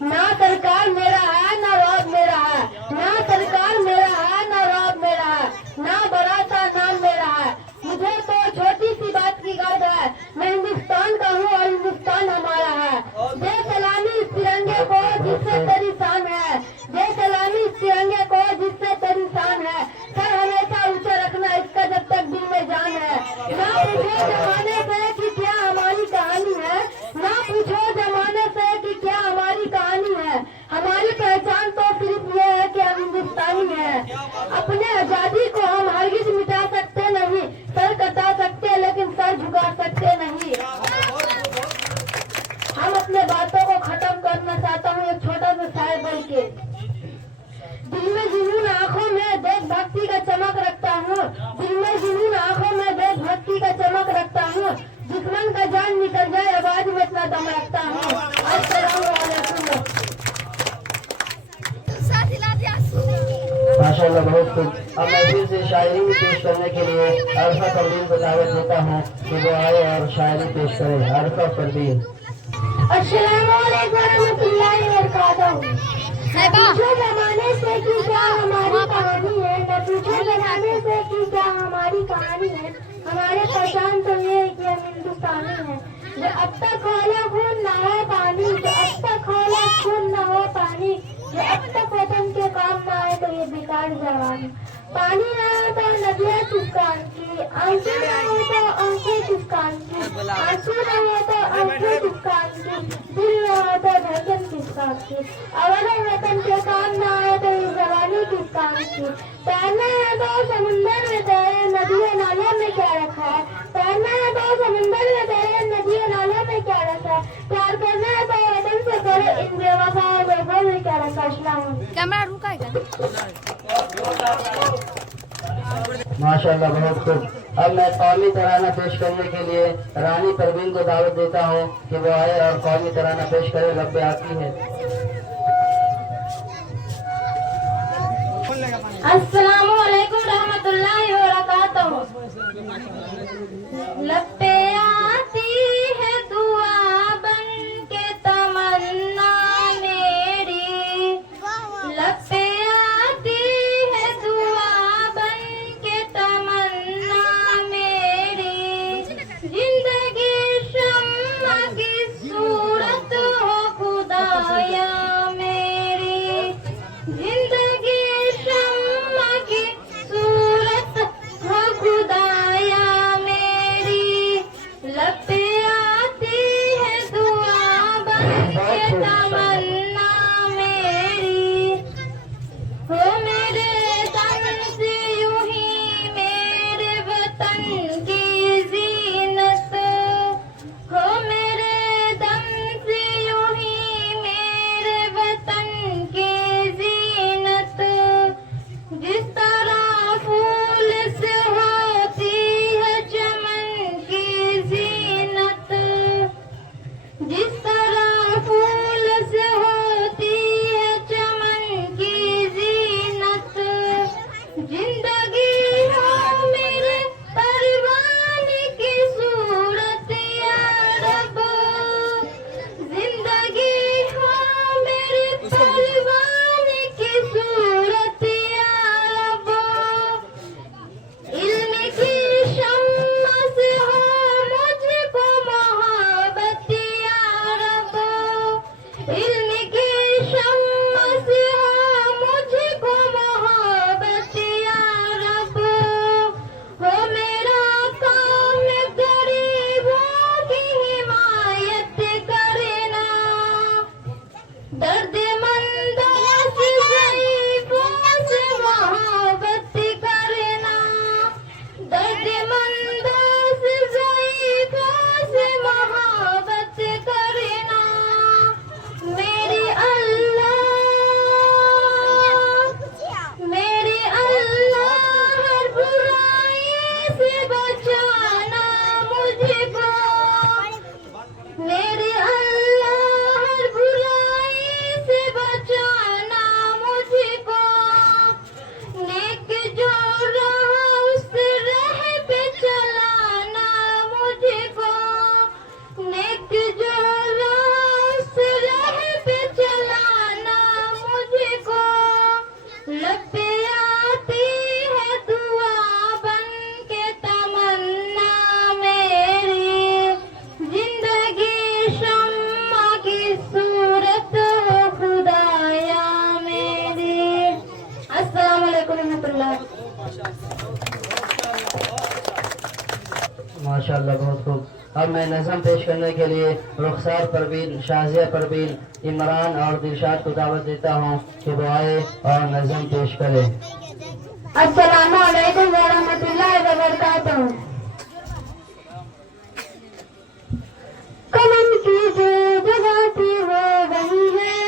ना सरकार मेरा है ना रौब मेरा है, ना सरकार मेरा है ना रौब मेरा है, ना बड़ा सा नाम मेरा है। मुझे तो छोटी सी बात की गर्द है, मैं हिंदुस्तान का हूँ और हिंदुस्तान हमारा है। दे सलामी इस तिरंगे को जिससे तेरी शान है, दे सलामी इस तिरंगे को जिससे तेरी शान है। सर हमेशा ऊंचा रखना इसका जब तक दिल में जान है। ना पूछो जमाने से कि क्या हमारी कहानी है, ना पूछो जमाने से कि क्या हमारी कहानी है। हमारी पहचान तो सिर्फ ये है कि हम हिंदुस्तानी हैं। अपने आजादी को हम हरगिज मिटा सकते नहीं, सर कटा सकते लेकिन सर झुका सकते नहीं। हम अपने बातों को खत्म करना चाहता हूँ एक छोटा सा शायर बोल के। दिल में जुनून आंखों में देशभक्ति का चमक रखता हूँ, दिल में जुनून आंखों में देशभक्ति का चमक रखता हूँ। दुश्मन का जान निकल जाए आवाज में इतना दम रखता हूँ। अस्सलाम वालेकुम। माशाल्लाह, बहुत खूब। अब मैं फिर से शायरी पेश करने के लिए अरफा परवीन को दावत देता हूँ कि वो आए और शायरी पेश करें। अरफा परवीन। अस्सलाम वालेकुम रहमतुल्लाहि व बरकातहू। पूछो जमाने से कि क्या हमारी कहानी है, न पूछो जमाने से कि क्या हमारी कहानी है। हमारे पहचान तो ये है कि हम हिंदुस्तानी हैं। जो अब तक खोला खून न हो पानी, जो अब तक खोला खून न हो पानी, जो अब तक वतन के काम न आए तो ये बेकार जवानी। पानी न हो तो नदियाँ किस काम की, आंसू न हो तो आंखें किस काम की, आंसू न हो तो आंखें किस काम की, दिल न हो तो धड़कन किस काम की। अगर वतन के काम न आए तो ये जवानी किस काम की। तैरना है तो समुंदर में तैरे, नदियों नालों में क्या रखा है। तैरना है तो समुंदर में तैरे, नदियों नालों में क्या रखा है। प्यार करना है तो वतन से करे, इन बेवफाओं बेवफा में क्या रखा। अस्सलाम। कैमरा रुकाएगा। माशाल्लाह, बहुत खूब। अब मैं कौमी तराना पेश करने के लिए रानी परवीन को दावत देता हूँ कि वो आए और कौमी तराना पेश करे। लब्बे आती है। अस्सलामु अलैकुम रहमतुल्लाहि व बरकातहू। लपे आती है दुआ बन के तमन्ना मेरी, लपे आती है दुआ बन के तमन्ना मेरी। जिंदगी शम्मा की सूरत हो खुदाया मेरी, जिंदगी शम्मा की सूरत हो खुदाया मेरी। अब मैं नज़म पेश करने के लिए रुखसार परवीन, शाजिया परवीन, इमरान और दिलशाद को दावत देता हूँ कि वो आए और नज़म पेश करें। अस्सलामु अलैकुम व रहमतुल्लाहि व बरकातहू। कलम की जो जगह थी वो वही है,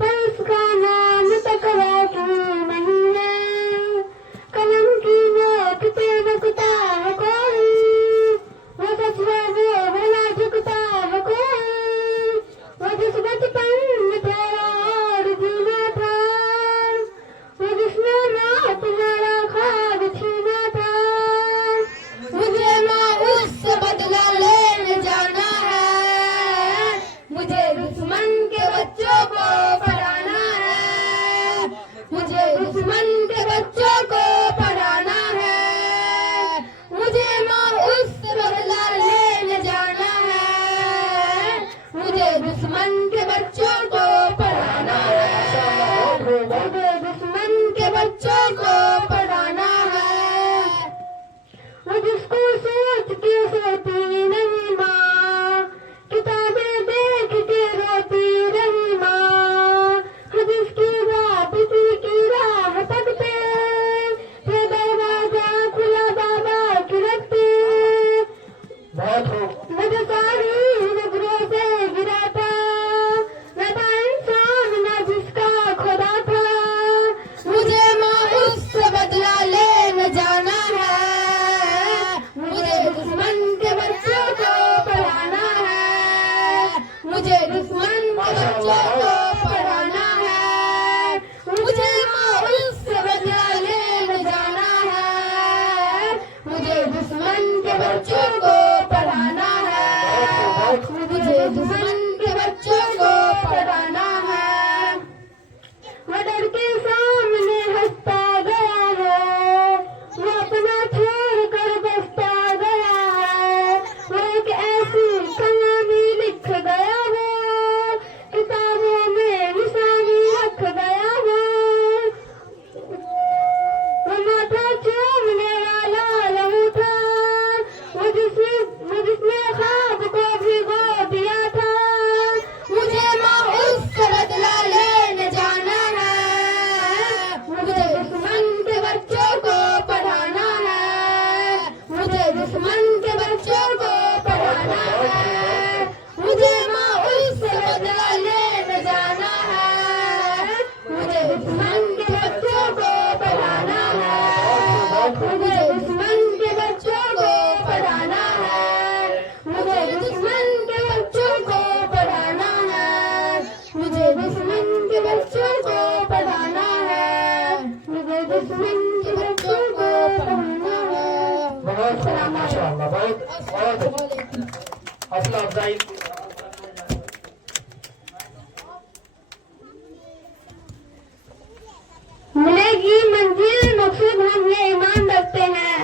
पर उसका नाम तकवा की नहीं है। कलम की नोक पे रुकता है कोई, वो सच है वो भला झुकता है कोई। वो जिस बचपन में तेरा और जीना था, वो जिसने रात मेरा ख्वाब छीना था। मुझे ना उससे बदला लेने जाना है, मुझे दुश्मन के बच्चों को पढ़ाना है। मुझे दुश्मन के बच्चों को पढ़ाना है, मुझे ना उससे बदला लेने जाना है। मुझे दुश्मन के बच्चों को पढ़ाना है, मुझे दुश्मन के बच्चों को पढ़ाना है। वो जिसको सोच के सोती नहीं माँ, किताबें देख के रोती रही माँ। वो जिसकी बात की राह तकते, ये दरवाजा खुला बाबा की रखते। मुझे सारी नजरों से गिरा था, न था इंसान न जिसका खुदा था। मुझे माँ उससे बदला लेने जाना है, मुझे दुश्मन के बच्चों को पढ़ाना है। मुझे दुश्मन के बच्चों को पढ़ाना है, मुझे माँ उससे बदला लेने जाना है। मुझे दुश्मन के बच्चों को पढ़ाना है, मुझे दुश्मन के बच्चों को पढ़ाना है। वो डर के सामने हंसता गया है, वो अपना छोड़ कर बसता गया है। वो एक ऐसी कहानी लिख गया वो, किताबों में निशानी रख गया वो। वो माथा चूमने वाला लहू था, वो जिसने ख्वाब को भिगो दिया था। मुझे माँ उससे बदला लेने जाना है, मुझे दुश्मन के बच्चों को पढ़ाना है। मुझे दुश्मन के बच्चों को पढ़ाना है, मुझे माँ उससे बदला लेने जाना है। मुझे दुश्मन के बच्चों को पढ़ाना है, मुझे दुश्मन के बच्चों को पढ़ाना है। मुझे दुश्मन के बच्चों को पढ़ाना है, मुझे दुश्मन के बच्चों को पढ़ाना है। मुझे दुश्मन के बच्चों को पढ़ाना है। बहुत माशाअल्लाह, बहुत हौसला अफजाई। मिलेगी मंजिल मकसूद हम ये ईमान रखते हैं,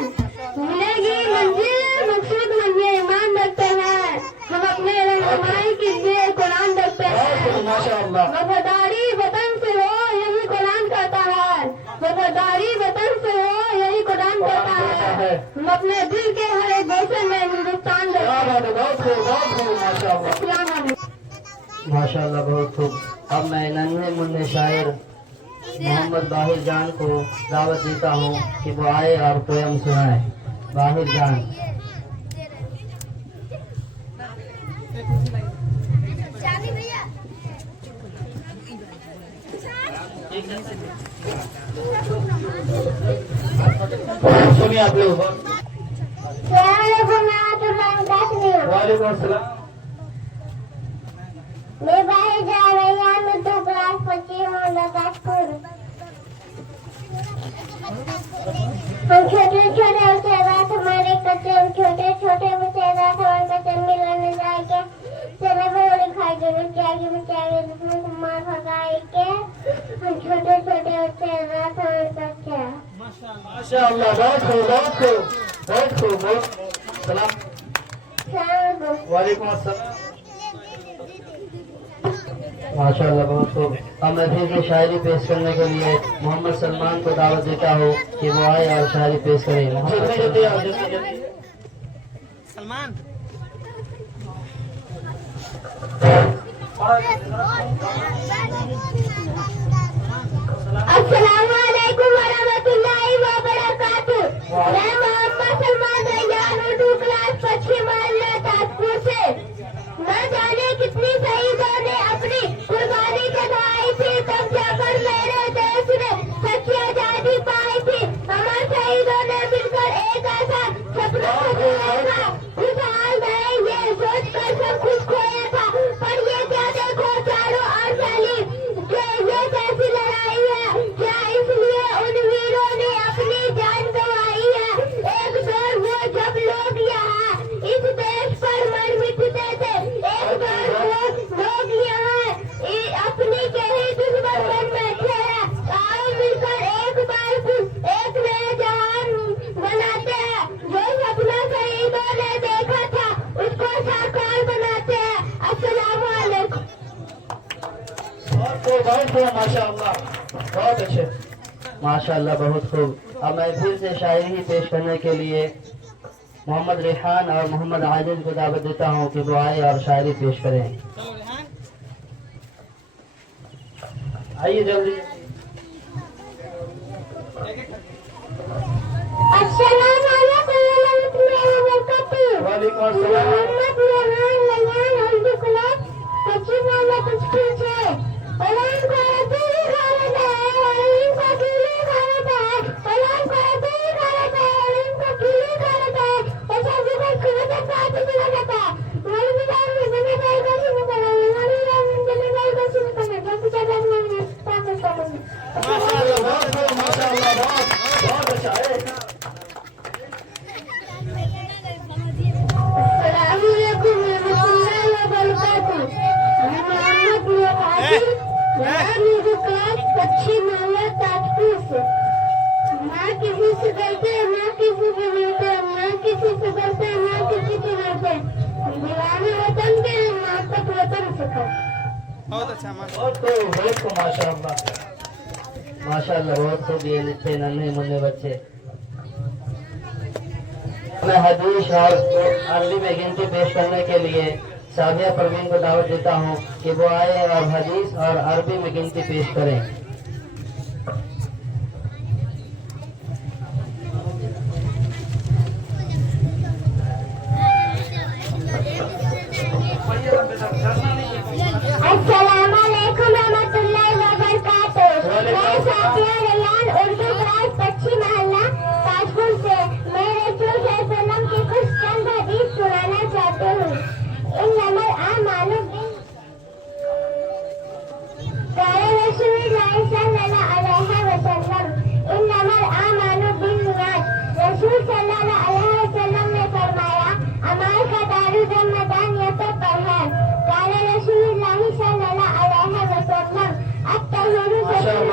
मिलेगी मंजिल मकसूद हम ये ईमान रखते हैं। हम अपने रहनुमाई के लिए कुरान रखते हैं। माशाअल्लाह। वफादारी वतन से हो यही कुरान कहता है, वफादारी वतन से हो यही कुरान कहता है। हम अपने दिल के हर एक गोशे में हिंदुस्तान बहुत खूब माशाअल्लाह, माशाअल्लाह, बहुत खूब। अब मैं नन्हे मुन्ने शायर मोहम्मद बाहिर जान को दावत देता हूँ कि वो आए और पोयम सुनाए। बाहिर जान। सुनिए आप लोग। वालेकुम अस्सलाम। मैं बाहर जा रही हूँ, मैं 2 क्लास बच्ची हूँ लताजपुर। हम छोटे छोटे बच्चे रात हमारे कच्चे, छोटे छोटे बच्चे रात हमारे कच्चे मिलने जाएंगे। चले बड़े खाई के बच्चे जिसमें से मार भगाए के। हम छोटे छोटे बच्चे रात हमारे कच्चे। माशाअल्लाह, बहुत खूब, बहुत खूब, बहुत खूब, बहुत सलाम। वालेकुम अस्सलाम। माशाअल्लाह, बहुत खूब। अब मैं फिर से शायरी पेश करने के लिए मोहम्मद सलमान को दावत देता हूँ कि वो आए और शायरी पेश करें। सलमान अस्सलामुअलैकुम वरहमतुल्लाहि वबरकातुह। मैं मोहम्मद सलमान रैयान उर्दू क्लास पश्चिम मोहल्ला ताजपुर से। न जाने कितनी शहीदों ने अपनी कुर्बानी चढ़ाई थी, तब जाकर मेरे देश ने सच्ची आजादी पाई थी। हमारे शहीदों ने मिलकर एक ऐसा सपना सजाया था, खुशहाल रहे ये सोचकर सब खुश खोया था। पर ये क्या देखो चारों ओर फैली ये कैसी लड़ाई है, क्या इसलिए उन वीरों ने अपनी जान गंवाई है। एक दौर वो जब लोग यहाँ इस देश पर मर मिटते थे, एक दौर वो लोग यहाँ अपनी के ही दुश्मन बन बैठे हैं। आओ मिलकर एक बार फिर एक नया जहान बनाते हैं। जो सपना शहीदों ने देखा था उसको साकार बनाते हैं। अस्सलामु अलैकुम। बहुत खूब माशाअल्लाह, बहुत अच्छे माशाअल्लाह, बहुत खूब। अब मैं फिर से शायरी पेश करने के लिए मोहम्मद रेहान और मोहम्मद आजिज को दावत देता हूँ कि वो आए और शायरी पेश करें। आइए जल्दी। अस्सलाम वालेकुम वरहमतुल्लाहि वबरकातुह। वालेकुम अस्सलाम। मोहम्मद रेहान लयान उर्दू क्लास पश्चिम मोहल्ला ताजपुर से। औलाद को अतीब खालत है और इनका कीली खालत है। औलाद को अतीब खालत है और इनका कीली खालत है। ऐसा जीवन खुद साथ चला जाता है। हमारी विचार में बने गए का शुरू करें, हमारी राम में बने गए का शुरू करें। जब चला नहीं पाकिस्तान में माशाअल्लाह, बहुत खूब माशाअल्लाह, बहुत अच्छा है। अस्सलामुअलैकुम वरहमतुल्लाहि वबरकातुह। मैं मोहम्मद मुहाजिर उर्दू क्लास पश्चिम मोहल्ला ताजपुर से। ना किसी से डरते, ना किसी से डरते, ना किसी से डरते, ना किसी से डरते। दीवाने वतन के मोहब्बत वतन से कर। बहुत अच्छा बहुत खूब माशाअल्लाह, माशाअल्लाह, बहुत खूब। ये लिखे नन्हे मुन्ने बच्चे। मैं हदीस और अरबी में गिनती पेश करने के लिए सादिया परवीन को दावत देता हूँ कि वो आए और हदीस और अरबी में गिनती पेश करें। अस्सलाम वालेकुम रहमतुल्लाहि वबरकातुह। मैं सादिया रैयान उर्दू क्लास पश्चिम मोहल्ला ताजपुर से। मैं रसूल सल्लल्लाहु की कुछ चंद हदीस सुनाना चाहती हूँ। इन्नमल आमालु क़ाल रसूलुल्लाह सल्लल्लाहु अलैहि वसल्लम, इन्नमल आमालु बिन्नियात। रसूल सल्लल्लाहु अलैहि वसल्लम ने फरमाया, अमाल का दारुल मैदान नियतों पर है। क़ाल रसूलुल्लाह सल्लल्लाहु अलैहि वसल्लम, अत्तहिरु शतरुल।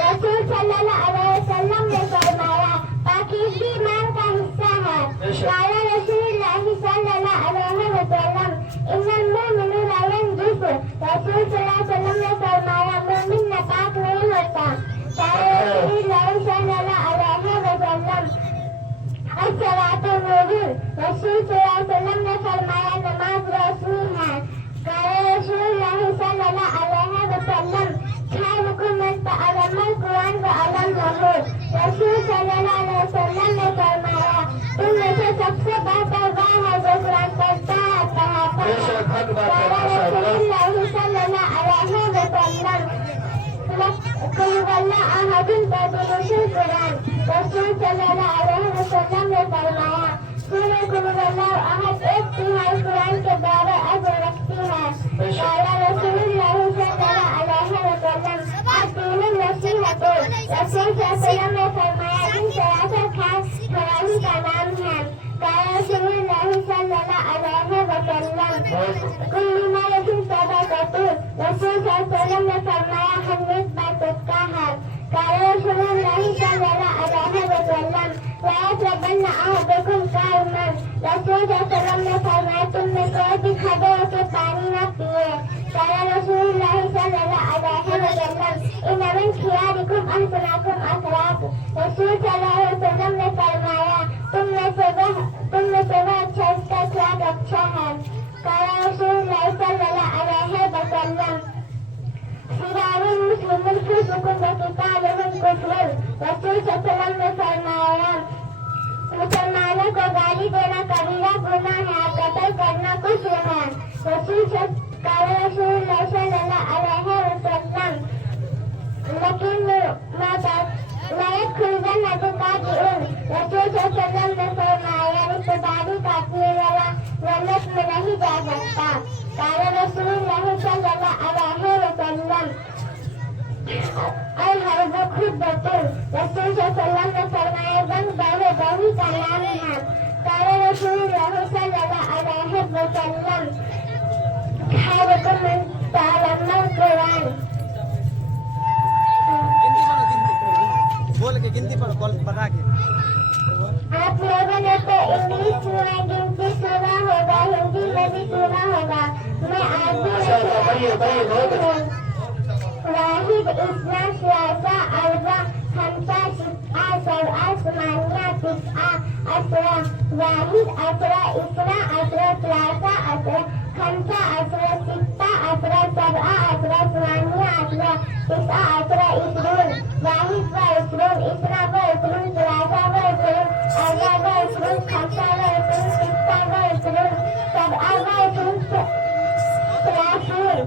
रसूल सल्लल्लाहु अलैहि वसल्लम ने फरमाया, पाकीज़गी ईमान का हिस्सा है। क़ाल रसूलुल्लाह सल्लल्लाहु अलैहि वसल्लम, इन्नल मुमिनु ला यंजुस। रसूल सल्लल्लाहु अलैहि वसल्लम ने फरमाया, मोमिन नापाक नहीं होता। क़ाल रसूलुल्लाह सल्लल्लाहु अलैहि वसल्लम, अस्सलातु नूरुन। रसूल सल्लल्लाहु अलैहि वसल्लम ने फरमाया, नमाज रोशनी है। क़ाल रसूलुल्लाह सल्लल्लाहु अलैहि वसल्लम, खैरुकुम मन तअल्लमल कुरान व अल्लमहु। रसूल सल्लल्लाहु अलैहि वसल्लम ने फरमाया, तुम में से सबसे बेहतर वह है जो कुरान पढ़ता है, पढ़ाता है। क़ाल रसूलुल्लाह सल्लल्लाहु अलैहि वसल्लम, कुल वल्लाह अहदुन बदरुल कुरान। रसूल सल्लल्लाहु अलैहि वसल्लम ने फरमाया, सूरह कुल वल्लाह अहद 1/3 कुरान के बारे अजर रखती है। क़ाल रसूलुल्लाह सल्लल्लाहु अलैहि वसल्लम, अदीनुन नसीहत। रसूल सल्लल्लाहु अलैहि वसल्लम ने फरमाया, इन सरासर खराबी का नाम है। क़ाल रसूलुल्लाह सल्लल्लाहु अलैहि वसल्लम, कुल्लु मा रसूल सदाक़तु। रसूल सल्लल्लाहु अलैहि वसल्लम ने फरमाया, हर नेक बात सच्चा है। क़ाल रसूलुल्लाह सल्लल्लाहु अलैहि वसल्लम, ला यशरबन्ना अहदुकुम क़ाइमन। रसूल सल्लल्लाहु अलैहि वसल्लम ने फरमाया, तुम में कोई भी खड़े होकर पानी न पिए। क़ाल रसूलुल्लाह सल्लल्लाहु अलैहि वसल्लम, इन्ना मिन खियारिकुम अहसनुकुम अखलाक़। रसूल सल्लल्लाहु अलैहि वसल्लम ने फरमाया, तुम में से वह अच्छा इसका अखलाक अच्छा मुस्लिमुल फुसूकुम व क़ितालुहुम कुफ्रुन। रसूल सल्लल्लाहु अलैहि वसल्लम ने फरमाया, मुसलमानों को गाली देना कबीरा गुनाह है, कत्ल करना कुफ्र है। रसूल सल्लल्लाहु अलैहि वसल्लम लेकिन लायक खुलजन नदुकादिउन। रसूल सल्लल्लाहु अलैहि वसल्लम ने फरमाया, रिश्तेदारी काटने वाला जन्नत में नहीं जा सकता। काला रसूलुल्लाह सल्लल्लाहु अलैहि वसल्लम और हर्ब खुद बतून। रसूल सल्लल्लाहु अलैहि वसल्लम ने फरमाया, जंग बहू का नाम है। काला रसूलुल्लाह सल्लल्लाहु अलैहि वसल्लम खैरुकुम मन तअल्लमल कुरान। बोल के गिनती पढ़ो, बोल बता के। आप लोगों ने तो इंग्लिश में गिनती सुना होगा, हिंदी में भी सुना होगा। मैं आरबी वाहिद इस्ना सलासा अरबा खमसा सित्ता सबआ समानिया तिस्आ असरा। वाहिद असरा इस्ना असरा सलासा असरा खमसा असरा सित्ता असरा सबआ असरा समानिया असरा तिस्आ असरा इस्रून। वाहिद व इस्रून इस्ना व इस्रून सलासा व इस्रून अरबा व इस्रून खमसा व इस्रून सित्ता व इस्रून सबआ व इस्रून सलासून।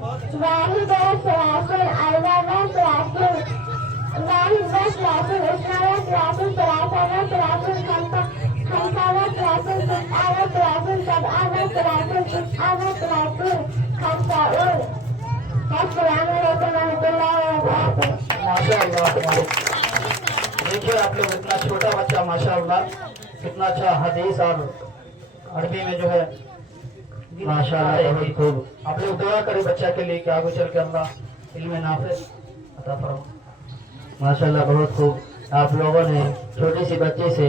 वाहिद व सलासून अरबा व सलासून। वाहिद व सलासून इस्ना व सलासून सलासा व सलासून खमसा व सलासून सित्ता व सलासून सबआ व सलासून तिस्आ व सलासून खमसाऊन। अस्सलामु अलैकुम रहमतुल्लाहि व बरकातुहू। माशाअल्लाह। देखिए आप लोग, इतना छोटा बच्चा माशाअल्लाह कितना अच्छा हदीस और अरबी में जो है माशाअल्लाह बहुत खूब। आप लोग दुआ करें बच्चा के लिए कि आगे चल के अल्लाह इल्म नाफे अता फरमाए। माशाअल्लाह बहुत खूब। आप लोगों ने छोटी सी बच्ची से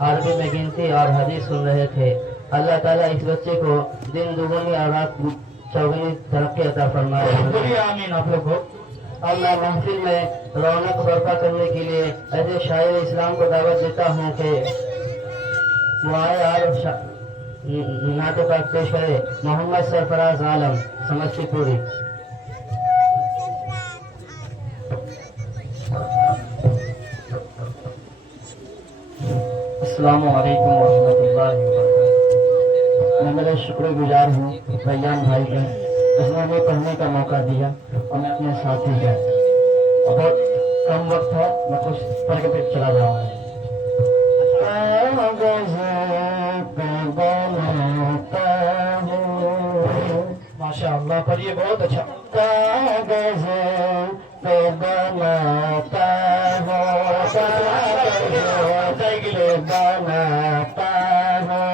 अरबी में गिनती और हदीस सुन रहे थे। अल्लाह ताला इस बच्चे को दिन दुगुनी और रात चौगुनी तरक्की अता फरमाए। आमीन। आप लोग को अल्लाह महफिल में रौनक बर्पा करने के लिए ऐसे शायर इस्लाम को दावत देता हूँ कि वो आए और नाटक पेश करे। मोहम्मद सरफराज आलम समस्तीपुरी। अस्सलामु अलैकुम वरहमतुल्लाहि वबरकातुहू। मैं मेरा शुक्रगुजार हूँ रैयान भाई का, जिसने हमें पढ़ने का मौका दिया और मैं अपने साथी का। बहुत कम वक्त है, मैं कुछ पढ़ के फिर चला जाऊँगा। माशाअल्लाह, पढ़िए बहुत अच्छा। कागज पे बनाता हो, बनाता हो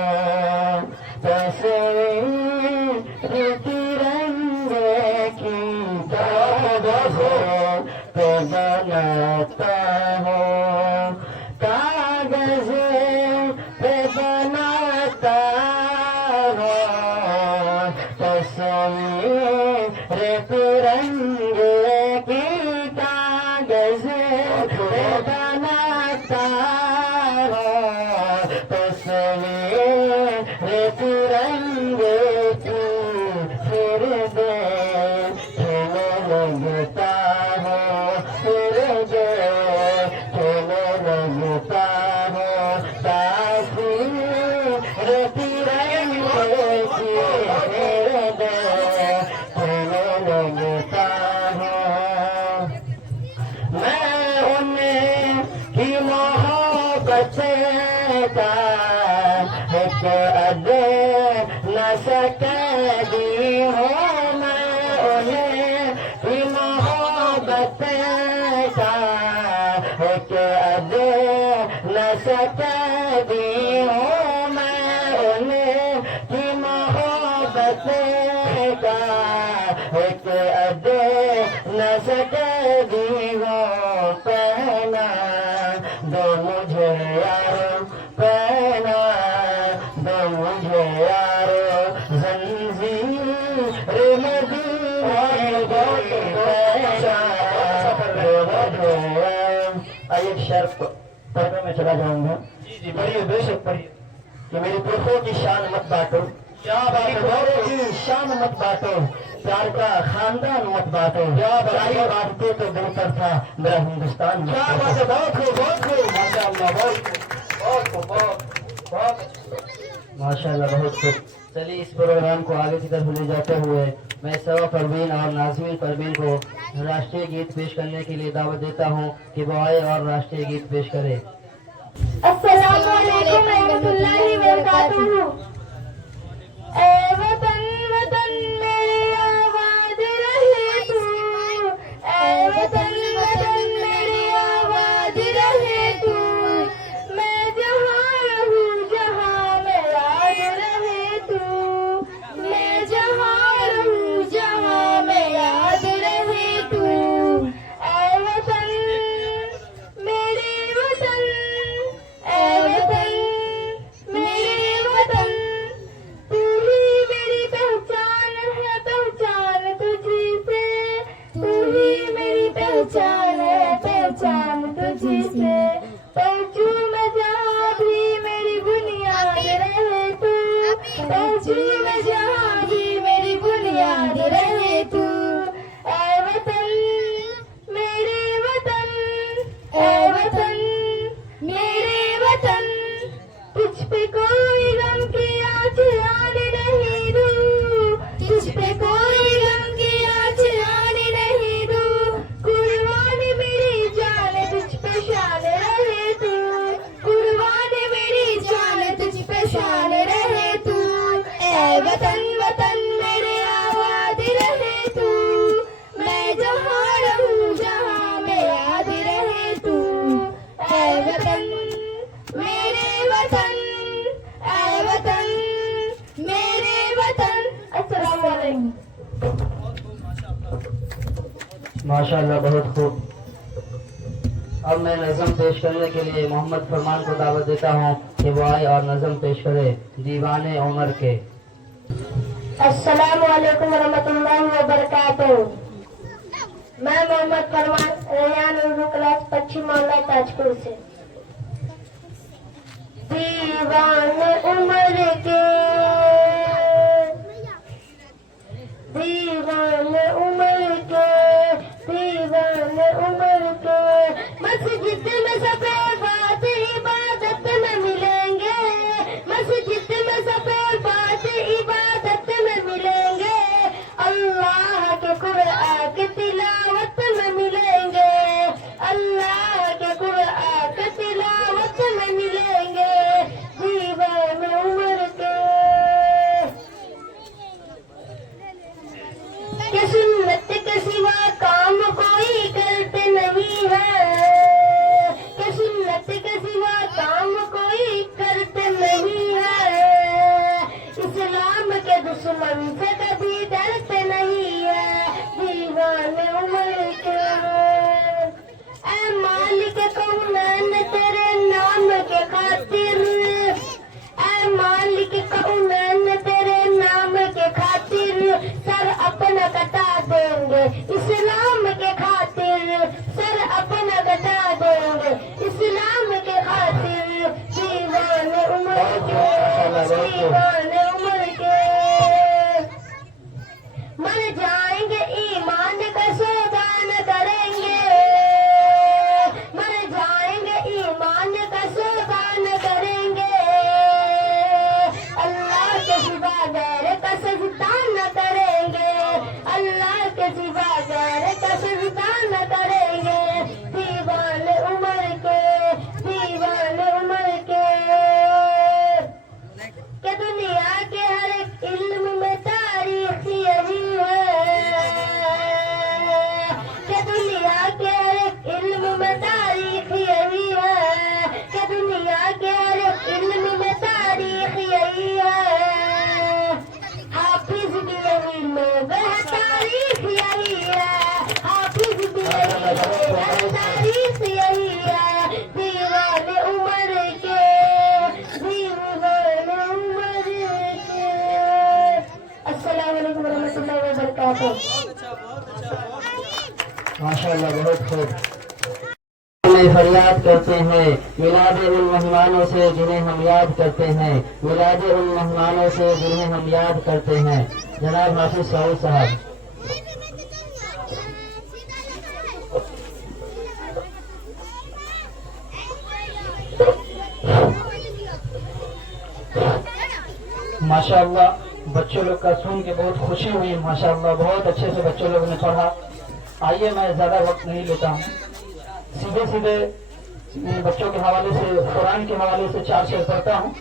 तस्वीर तिरंगे की कागज पे बनाता हो, कागज पे बनाता हो तस्वीर तिरंगे की कागज पे बनाता हो तस्वीर तिरंगे की फिर देखने लगता हो, फिर देखने लगता हो तासीर तिरंगे की फिर देखने लगता हो। मैं उन्हें की मोहब्बत का एक अदे न सकती हो, मैं उन्हें की मोहब्बत का एक अदे न सकती हो, मैं उन्हें की मोहब्बत का एक अदे न सकती हो। पहना दो मुझे यारो, पहना दो मुझे यारो जंजीर मदीना एक शर्त पढ़ने में चला जाऊंगा। जी पढ़िए, बेशक पढ़िए। कि मेरी पुरखों की शान मत बांटो, क्या बात है, की शान मत बांटो, प्यार का खानदान मत बांटो, चाहे बांटते तो बेहतर था मेरा हिंदुस्तान। क्या बात है, बहुत खूब, बहुत खूब, माशाअल्लाह, माशाअल्लाह, बहुत खूब। चलिए इस प्रोग्राम को आगे की तरफ ले जाते हुए मैं सवा परवीन और नाज़मीन परवीन को राष्ट्रीय गीत पेश करने के लिए दावत देता हूँ कि वो आए और राष्ट्रीय गीत पेश करे। अस्सलामु अलैकुम रहमतुल्लाहि व बरकातुहू। ए वतन वतन मेरी आवाज़ रहे तू, ए वतन वतन मेरी आवाज़ रहे तू, मैं जहाँ रहूँ जहाँ में याद रहे तू, मैं जहाँ रहूँ जहाँ में याद रहे तू। ए वतन मेरे वतन, ए वतन मेरे वतन, तू ही मेरी पहचान है, पहचान तुझी से, तू ही मेरी पहचान है, पहचान तुझी से। पहुँचूं मैं जहाँ भी मेरी बुनियाद रहे तू, पहुँचूं मैं जहाँ भी मेरी बुनियाद रहे तू। ए वतन मेरे वतन, ए वतन मेरे वतन, तुझ पे कोई गम की आँच आने नहीं दूँ, तुझ पे कोई गम की आँच आने नहीं दूँ। कुर्बानी मेरी जान तुझ पे शान रहे तू, कुर्बानी मेरी जान तुझ पे शान रहे तू। ए वतन वतन मेरे आवाज़ रहे तू, मैं जहाँ रहूँ जहाँ में याद रहे तू। ए वतन मेरे वतन, ए वतन मेरे वतन। अस्सलामु अलैकुम। माशाअल्लाह, बहुत खूब। अब मैं नज़म पेश करने के लिए मोहम्मद फरमान को दावत देता हूँ कि वो आए और नज़म पेश करे दीवाने उमर के। अस्सलामु अलैकुम रहमतुल्लाहि व बरकातुहू। मैं मोहम्मद फरमान, रेयान उर्दू क्लास पश्चिम मोहल्ला ताजपुर से। दीवाने उमर के, दीवाने उमर के, दीवाने उमर के, मस्जिद में सबे बात इबादत में मिलेंगे, मस्जिद में सबे बात इबादत में मिलेंगे, अल्लाह के कुरान के तिलावत में मिलेंगे, अल्लाह के कुरान के तिलावत में मिलेंगे। दीवाने उमर के सुन्नत के सिवा काम कोई करते नहीं है, कि सुन्नत के सिवा काम कोई करते नहीं है, इस्लाम के दुश्मन से कभी डरते नहीं है। दीवाने उमर के, ऐ मालिक कौनैन तेरे नाम के खातिर, ऐ मालिक कौनैन तेरे नाम के खातिर, सर अपना कटा देंगे इस्लाम के खातिर, सर अपना कटा देंगे इस्लाम के खातिर। दीवाने उमर के, दीवाने उमर के, मर जाएंगे ईमान का सौदा न करेंगे, मर जाएंगे ईमान का सौदा न करेंगे, अल्लाह के सिवा गैर का सजदा न करेंगे, अल्लाह के सिवा गैर का सजदा न करेंगे। दीवाने उमर के, दीवाने उमर के, कि दुनिया के हर एक इल्म में तारीख यही है, कि दुनिया के हर एक इल्म में तारीख यही है, कि दुनिया के हर एक इल्म में तारीख यही है, हाफिज भी यही लोग हैं, तारीख यही है, हाफिज भी यही लोग हैं, तारीख यही है। दीवाने उमर के, दीवाने उमर के। अस्सलामु अलैकुम रहमतुल्लाहि व बरकातुहू। माशाअल्लाह, बहुत खूब। में फरियाद करते हैं मिलादे उन मेहमानों से जिन्हें हम याद करते हैं, मिलादे उन मेहमानों से जिन्हें हम याद करते हैं। जनाब हाफिज सऊद साहब। माशाअल्लाह बच्चों लोग का सुन के बहुत खुशी हुई। माशाअल्लाह बहुत अच्छे से बच्चों लोगों ने पढ़ा। आइए मैं ज्यादा वक्त नहीं लेता हूँ, सीधे सीधे बच्चों के हवाले से, कुरान के हवाले से 4 शेर पढ़ता हूँ,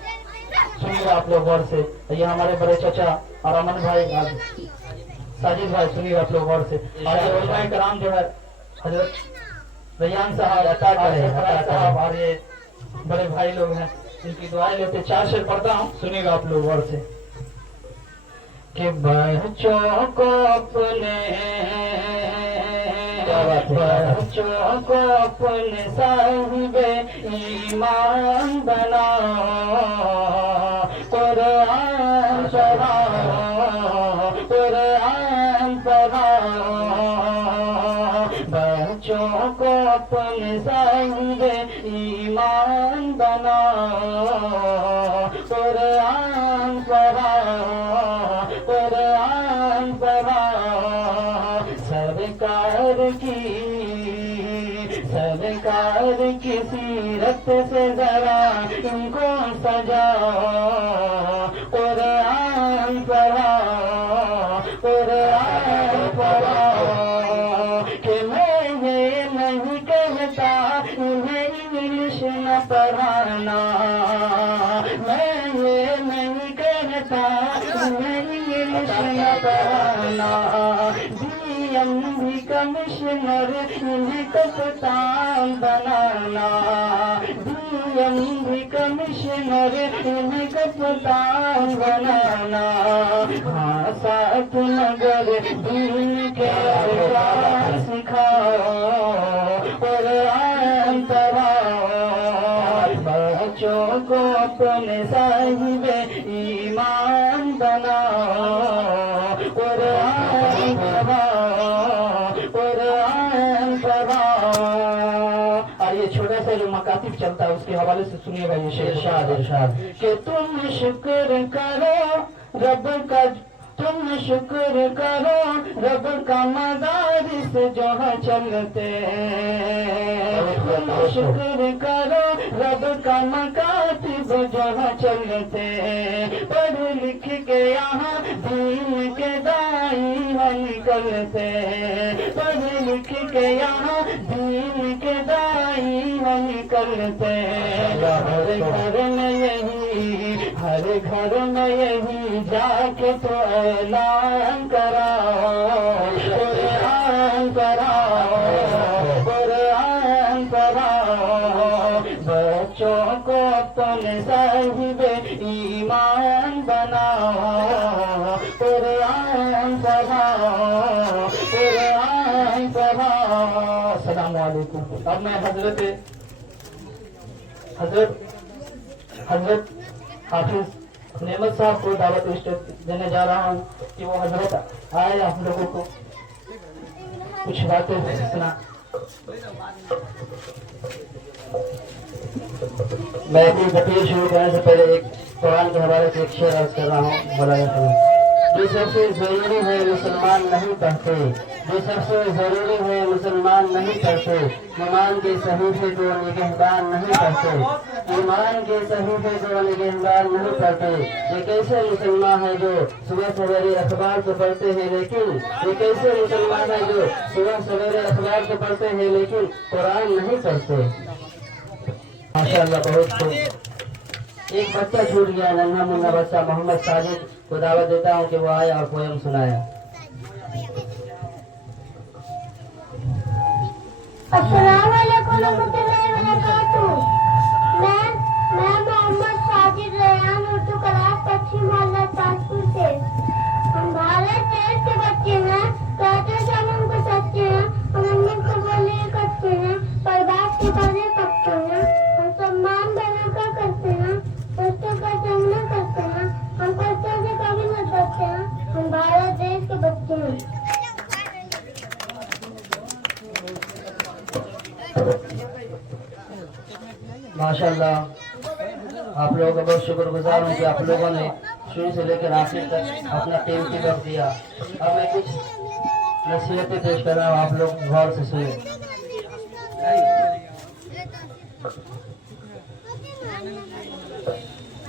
सुनिएगा आप लोग गौर से। ये हमारे बड़े चाचा और अमन भाई, साजिद भाई, सुनिएगा आप लोग गौर से। और ये उलमाए कराम जो है, हजरत रैयान साहब, साहब और ये बड़े भाई लोग हैं, इनकी दुआएं लेते 4 शेर पढ़ता हूँ, सुनिएगा आप लोग गौर से। कि बच्चों को अपने, बच्चों को अपने साहिबे ईमान बनाओ, कुरान पढ़ाओ, कुरान पढ़ाओ। बच्चों को अपने साहिबे ईमान बनाओ, कुरान पढ़ाओ, कुरान पढ़ाओ। सरकार की सीरत से जरा इनको सजाओ, कुरान पढ़ाओ, कुरान पढ़ाओ। कि मैं ये नहीं कहता इन्हें इंग्लिश न पढ़ाना, मैं ये नहीं कहता इन्हें इंग्लिश न पढ़ाना। भी कमिश्नर इन्हें कप्तान बनाना, भी कमिश्नर इन्हें कप्तान बनाना। हाँ साथ मगर दीन के अहकाम सिखाओ, कुरान पढ़ाओ। बच्चों को अपने साहिबे ईमान बनाओ, कुरान पढ़ाओ, कुरान पढ़ाओ। और ये छोटा सा जो मकातिब चलता है उसके हवाले से सुनिएगा ये शेर। इरशाद कि तुम शुक्र करो रब का, तुम शुक्र करो रब का मदारिस जहाँ चलते, तुम शुक्र करो रब का मकातिब जहाँ चलते। पढ़ लिख के यहाँ दीन के दाई निकलते, पढ़ लिख के यहाँ दीन के दाई निकलते। हर घर में यही, हर घर में यही जाके तो ऐलान कराओ, कुरान कराओ, कुरान कराओ। बच्चों को अपने साहिबे ईमान बनाओ, कुरान पढ़ाओ, कुरान पढ़ाओ। अस्सलाम वालेकुम। अब मैं हजरत हाफिज नेमत साहब को दावत देने जा रहा हूँ कि वो हजरत आए आप लोगों को कुछ बातें सुना। मैं अपनी तकरीर शुरू करने से पहले एक कुरान के हवाले से एक शेर अर्ज कर रहा हूँ। बोला जाता है, जो सबसे जरूरी है मुसलमान नहीं पढ़ते, जो सबसे जरूरी है मुसलमान नहीं पढ़ते। ईमान के सहीफे को निगहबान नहीं पढ़ते, ईमान के सहीफे को निगहबान नहीं पढ़ते। ये कैसे मुसलमान है जो सुबह सवेरे अखबार को पढ़ते हैं, लेकिन ये कैसे मुसलमान है जो सुबह सवेरे अखबार को पढ़ते हैं लेकिन कुरान नहीं पढ़ते। माशाअल्लाह बहुत खूब। एक बच्चा छूट गया, नन्हा मुन्ना बच्चा मोहम्मद साजिद को दावत देता हूँ कि वो आया और पोयम सुनाया। अस्सलाम वालेकुम रहमतुल्लाहि व बरकातुहू। मैं मोहम्मद साजिद रैयान उर्दू क्लास पश्चिम मोहल्ला ताजपुर से। हम भारत देश के बच्चे हैं, कहते हैं हम उनको सच्चे हैं, हम अम्मी को बोले कच्चे हैं, पर बात के बड़े पक्के हैं। हम सम्मान बनाकर करते हैं, कष्टों का सामना करते हैं, हम कष्टों से कभी न डरते हैं। हम भारत देश के बच्चे हैं। माशाअल्लाह, आप लोगों का बहुत शुक्रगुजार हूँ कि आप लोगों ने शुरू से लेकर आखिर तक अपना कीमती वक्त दिया। अब मैं कुछ नसीहतें पेश कर रहा हूँ, आप लोग गौर से सुनिए।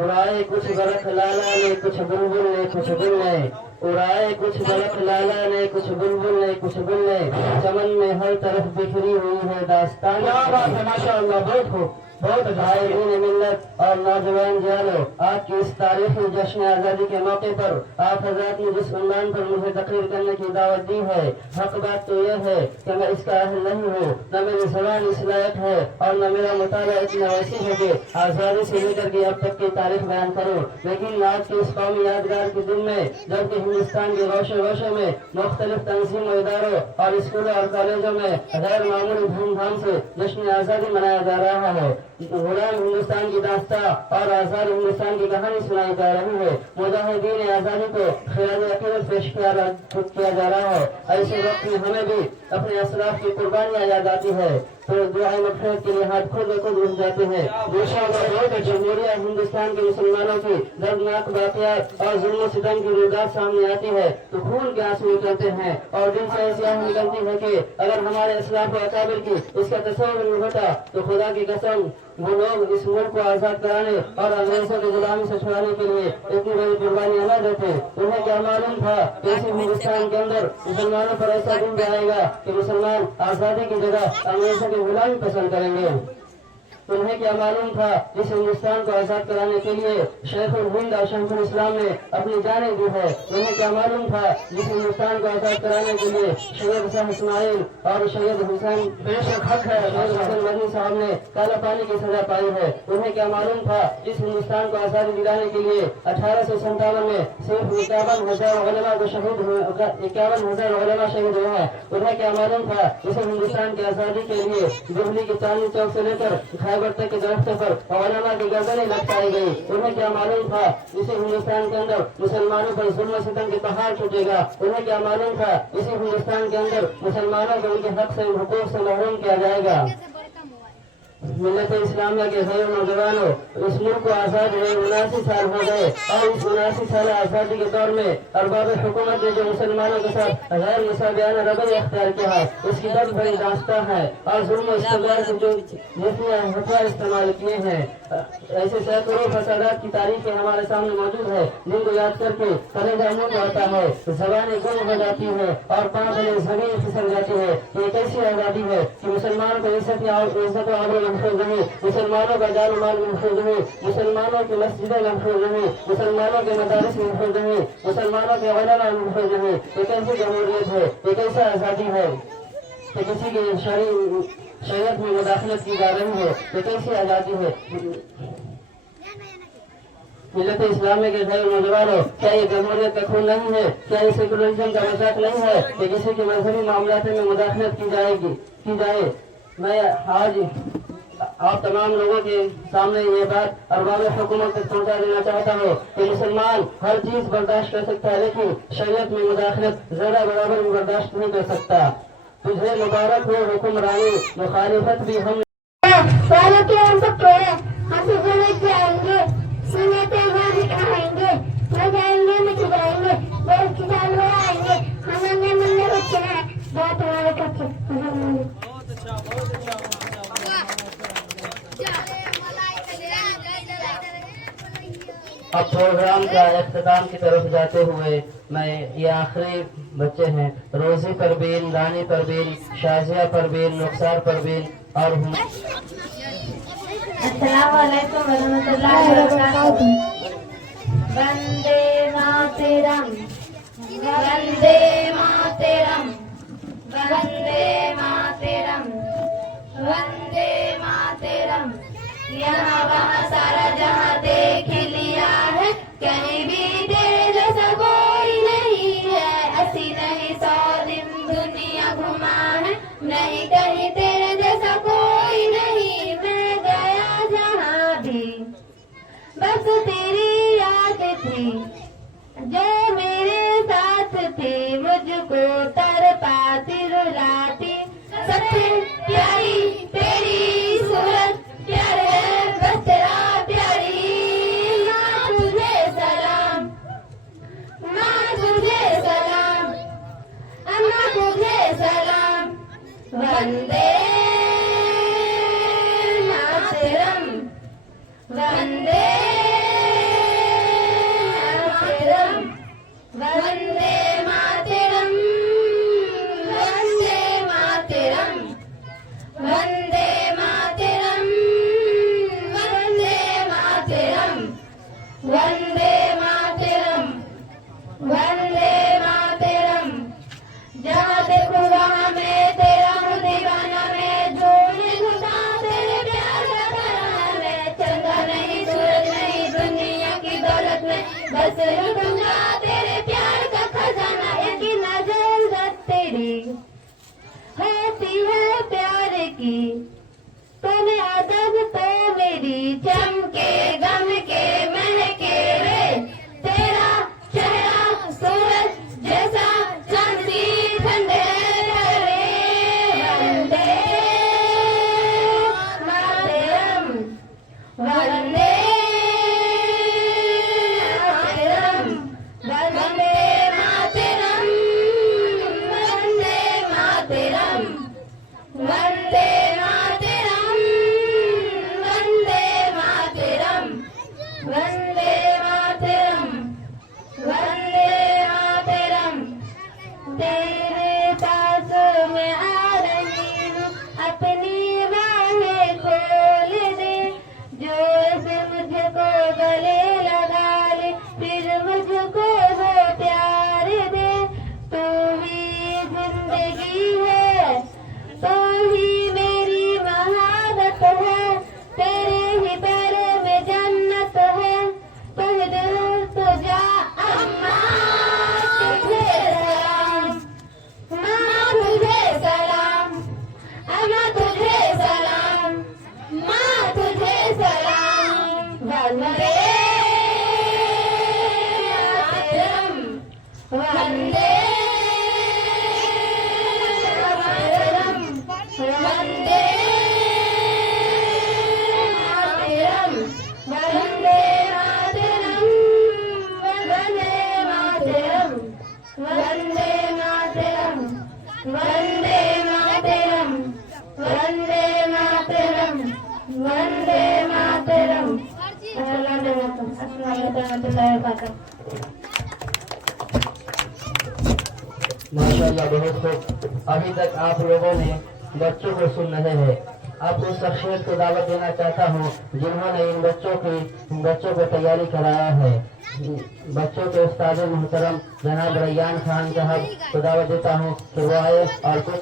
उड़ाए कुछ बरख लाला ने कुछ बुलबुल ने कुछ गुल ने उड़ाए कुछ बरख लाला ने कुछ बुलबुल ने कुछ गुल ने चमन में हर तरफ बिखरी हुई है दास्तान। माशाअल्लाह बहुत खूब बहुत भाईदीन मिल्लत और नौजवान जानो, आज की इस तारीखी जश्न आज़ादी के मौके पर आप हज़रात ने जिस उन्वान पर मुझे तकरीर करने की दावत दी है, हक बात तो यह है कि मैं इसका अहल नहीं हूँ, न मेरी ज़बान इस लायक है और न मेरा मुताला इतना वसी है कि आज़ादी से लेकर के अब तक की तारीख बयान करूँ। लेकिन आज के इस कौमी यादगार के दिन में जबकि हिंदुस्तान के रोशे रोशे में मुख्तलिफ तंजीम इदारों और स्कूलों और कॉलेजों में गैर मामूली धूमधाम से जश्न आज़ादी मनाया जा रहा है, गुलाम हिंदुस्तान की दास्ता और आजाद हिंदुस्तान की कहानी सुनाई जा रही है, मुजाहिदीन आजादी को खिराज अकीदत पेश किया जा रहा है। ऐसे वक्त में हमें भी अपने असराफ की कुर्बानियां याद आती है तो दुआए मग़फ़िरत के लिए हाथ खुद ब खुद उठ जाते हैं। जमहूरिया हिंदुस्तान के मुसलमानों की दर्दनाक वाक़यात और जुल्म सितम की रुदात सामने आती है तो खून के आंसू निकलते हैं और दिल से ऐसी आह निकलती है कि अगर हमारे असलाफ व अकाबिर की इसका तस्वुर नहीं होता तो खुदा की कसम वो लोग इस मुल्क को आजाद कराने और अंग्रेजों की गुलामी से छुड़ाने के लिए इतनी बड़ी कुर्बानियां न देते। उन्हें क्या मालूम था कि इसी हिंदुस्तान के अंदर मुसलमानों पर ऐसा दिन आएगा कि मुसलमान आजादी की जगह अंग्रेजों की गुलामी पसंद करेंगे। उन्हें क्या मालूम था इस हिंदुस्तान को आजाद कराने के लिए शेखुल हिंद और शेखुल इस्लाम ने अपनी जानें दी है। उन्हें क्या मालूम था इस हिंदुस्तान को आजाद कराने के लिए सैयद शाह इस्माइल और सैयद हुसैन बेशक हक है सैयद हुसैन मदनी साहब ने काला पानी की सजा पाई है। उन्हें क्या मालूम था इस हिंदुस्तान को आजादी दिलाने के लिए 1857 में सिर्फ 51,000 उलमा को शहीद हुए, 51,000 उलमा शहीद हुए हैं। उन्हें क्या मालूम था इस हिंदुस्तान की आजादी के लिए दिल्ली के चांदनी चौक से लेकर बरते के दरख्त पर उलमा की गर्दनें लटकाई गई। उन्हें क्या मालूम था इसी हिंदुस्तान के अंदर मुसलमानों पर जुल्म सितम के पहाड़ टूटेगा। उन्हें क्या मालूम था इसी हिंदुस्तान के अंदर मुसलमानों को उनके हक से हुकूक से महरूम किया जाएगा। मिल्लत इस्लामिया के गैर नौजवानों, इस मुल्क को आजाद हुए 79 साल हो गए और इस 79 साल आजादी के दौर में अरबाब हुकूमत ने जो मुसलमानों के साथ गैर मुसाबियाना रवैया अख्तियार किया है उसकी दर्द भरी दास्तां है और जुल्म इस्तेमाल से जो जितने हथियार इस्तेमाल किए हैं ऐसे सैकड़ों फसादात की तारीखें हमारे सामने मौजूद है जिनको याद करके कलेजा मुंह में आता है, ज़बानें गुम हो जाती है और पांव तले जमीन फिसल जाती है। ये कैसी आजादी है कि मुसलमान को इज्जत और महफूज रहे, मुसलमानों का जान माल महफूज रहे, मुसलमानों की मस्जिदें महफूज रहे, मुसलमानों के मदारिस महफूज रहे, मुसलमानों के उलमा महफूज रहे। ये कैसी जमहूरियत है, ये कैसा आजादी है कि किसी के शरीयत में मुदाखलत की जा रही है, ये कैसी आजादी है। मिल्लत इस्लामी के गैर नौजवानों, क्या ये जमहूरियत का खून नहीं है, क्या ये सेकुलरिज्म का मजाक नहीं है कि किसी के मजहबी मामलात में मुदाखलत की जाए। मैं आज आप तमाम लोगों के सामने ये बात अरबाब हुकूमत तक पहुंचा देना चाहता हूँ कि मुसलमान हर चीज बर्दाश्त कर सकता है लेकिन शरीयत में मुदाखलत जरा बराबर भी बर्दाश्त नहीं कर सकता। तुझे मुबारक हो हुक्मरानी, मुखालिफत भी हम जाएंगे, सुनते हुए दिखाएंगे, न जाएंगे मिट जाएंगे, देश की जान आएंगे, हम मन बच्चे हैं बहुत हमारे कच्चे। अब प्रोग्राम का इख्तिताम की तरफ जाते हुए मैं ये आखिरी बच्चे हैं रोजी परवीन, रानी परवीन, शाजिया परवीन, रुखसार परवीन और अस्सलाम वालेकुम रहमतुल्लाहि व बरकातहू। वंदे मातरम, वंदे मातरम, वंदे मातरम, वंदे मातरम। यहाँ वहाँ सारा जहाँ देख लिया है, कहीं भी तेरे जैसा कोई नहीं है। ऐसी नहीं 100 दिन दुनिया घुमा है, नहीं कहीं तेरे जैसा कोई नहीं। मैं गया जहाँ भी बस तेरी याद थी, वंदे मातरम वंदे मातरम वंदे मातरम वंदे मातरम वंदे मातरम वंदे मातरम वंदे मातरम वंदे मातरम। जहाँ देखो वहाँ मैं तेरा हूँ दीवाना, मैं जोड़े घुसा तेरे प्यार का तराना, मैं चंदा नहीं सूरज नहीं दुनिया की दौलत में, बस लूटूंगा तेरे प्यार का खजाना। एक नजर तेरी होती है प्यार की, तूने अदब तो मेरी चमके गम के महके रे, तेरा चेहरा सूरज जैसा चांदी ठंडे रे। वंदे मातरम वंदे मातरम वंदे मातरम वंदे मातरम वंदे मातरम वंदे मातरम वंदे मातरम वंदे मातरम। तेरे पास में आ रही हूँ, अपनी बाहें खोल दे, जो से मुझको गले लगा ले, फिर मुझको वो प्यार दे। तू ही जिंदगी है, तू ही मेरी महारत है, तेरे ही पैरों में जन्नत है, तुझे दिल तुझा अम्मा तुझे सलाम, माँ तुझे सलाम, अम्मा तुझे सलाम, माँ तुझे सलाम। वंदे मातरम वंदे मातरम वंदे मातरम वंदे मातरम वंदे मातरम वंदे मातरम वंदे मातरम वंदे मातरम वंदे मातरम। माशाल्लाह बहुत खूब। अभी तक आप लोगों ने बच्चों को सुन रहे हैं। आप उस शख्सियत को दावत देना चाहता हूँ जिन्होंने इन बच्चों को तैयारी कराया है। बच्चों के उस्ताद मुहतरम जनाब रैयान खान साहब को दावत देता हूँ कि वो आए और कुछ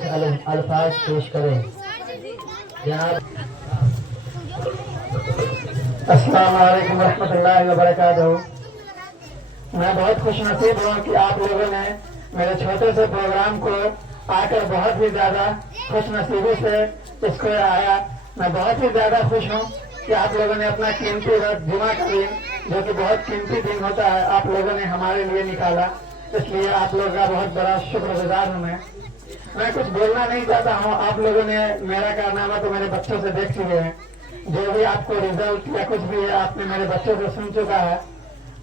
अल्फाज पेश करें। जनाब अस्सलाम वालेकुम रहमतुल्लाहि व बरकातहू। मैं बहुत खुशनसीब हूँ कि आप लोगों ने मेरे छोटे से प्रोग्राम को आकर बहुत ही ज्यादा खुशनसीबी से इसको आया। मैं बहुत ही ज्यादा खुश हूँ कि आप लोगों ने अपना कीमती वक्त जुमा का दिन, जो कि बहुत कीमती दिन होता है, आप लोगों ने हमारे लिए निकाला। इसलिए आप लोगों का बहुत बड़ा शुक्रगुजार हूँ। मैं कुछ बोलना नहीं चाहता हूँ। आप लोगों ने मेरा कारनामा तो मेरे बच्चों से देख चुके हैं। जो भी आपको रिजल्ट या कुछ भी है आपने मेरे बच्चों से सुन चुका है।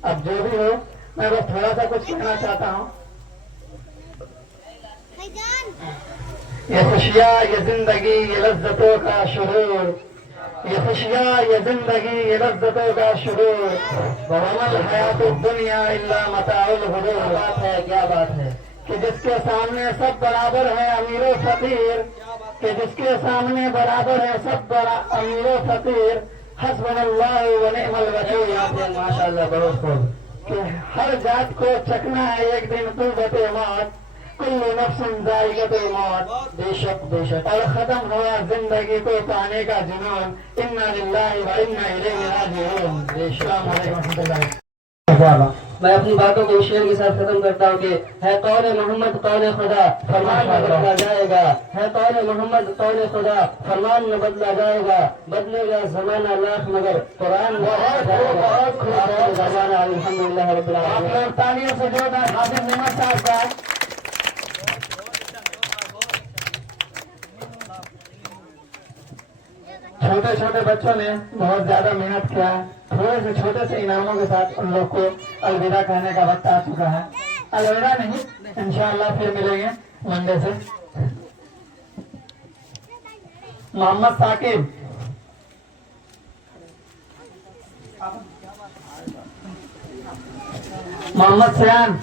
अब जो भी हो, मैं बस थोड़ा सा कुछ कहना चाहता हूँ। ये खुशियाँ, ये जिंदगी, ये लज्जतों का शुरूर, ये खुशियाँ, ये जिंदगी, ये लज्जतों का शुरूर, वमल हयातुद दुनिया इल्ला मताउल गुरूर। बात है, क्या बात है कि जिसके सामने सब बराबर है अमीर व फकीर, कि जिसके सामने बराबर है सब अमीर व फकीर, हस्बुनल्लाहु व निअमल वकील। माशाअल्लाह बहुत खूब। कि हर जात को चखना है एक दिन तुबते मौत, कुल्लु नफ्सिन जायक़तुल मौत। बेशक बेशक। और खत्म हुआ जिंदगी को पाने का जुनून, इन्ना लिल्लाहि व इन्ना इलैहि राजिऊन। अस्सलामु अलैकुम रहमतुल्लाहि। मैं अपनी बातों को शेर के साथ खत्म करता हूँ कि है कौल मोहम्मद कौल खुदा, फरमान न बदला जाएगा। है कौल मोहम्मद कौल खुदा, फरमान न बदला जाएगा। बदलेगा जमाना लाख मगर कुरान जमाना। अल्हम्दुलिल्लाह रब्बिल आलमीन। तालियों से जोरदार हाफिज नेमत साहब का। छोटे छोटे बच्चों ने बहुत ज्यादा मेहनत किया। थोड़े से छोटे से इनामों के साथ उन लोग को अलविदा कहने का वक्त आ चुका है। अलविदा नहीं, इंशाअल्लाह फिर मिलेंगे मंडे से। मोहम्मद साकिब, मोहम्मद सयान,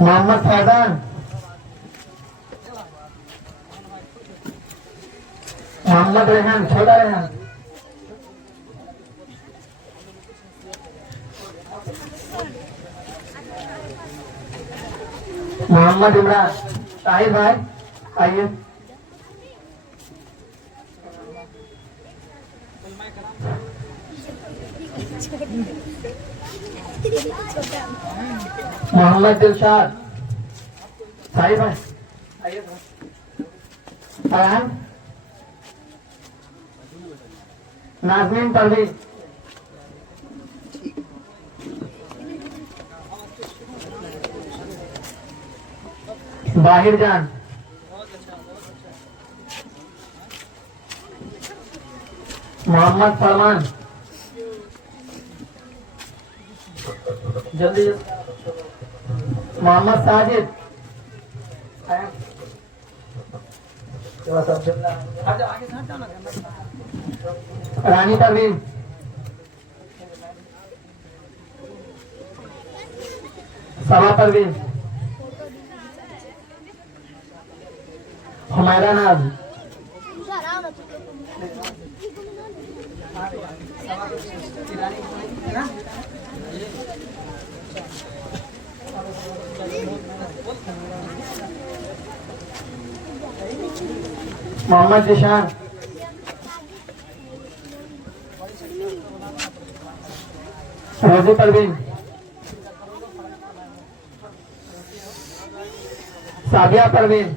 मोहम्मद फैजान, मोहम्मद रेहान, छोटा रेहान, मोहम्मद इमरान। ताहिर भाई आइए। मोहम्मद दिलशाद। ताहिर भाई आइए। फरहान, नाज़मीन परवीन, बाहिर जान, मोहम्मद फरमान, जल्दी मोहम्मद साजिद, रानी परवीन, सबा परवीन, हुमैरा नाज, मोहम्मद जिशान, रोजी परवीन, साबिया परवीन।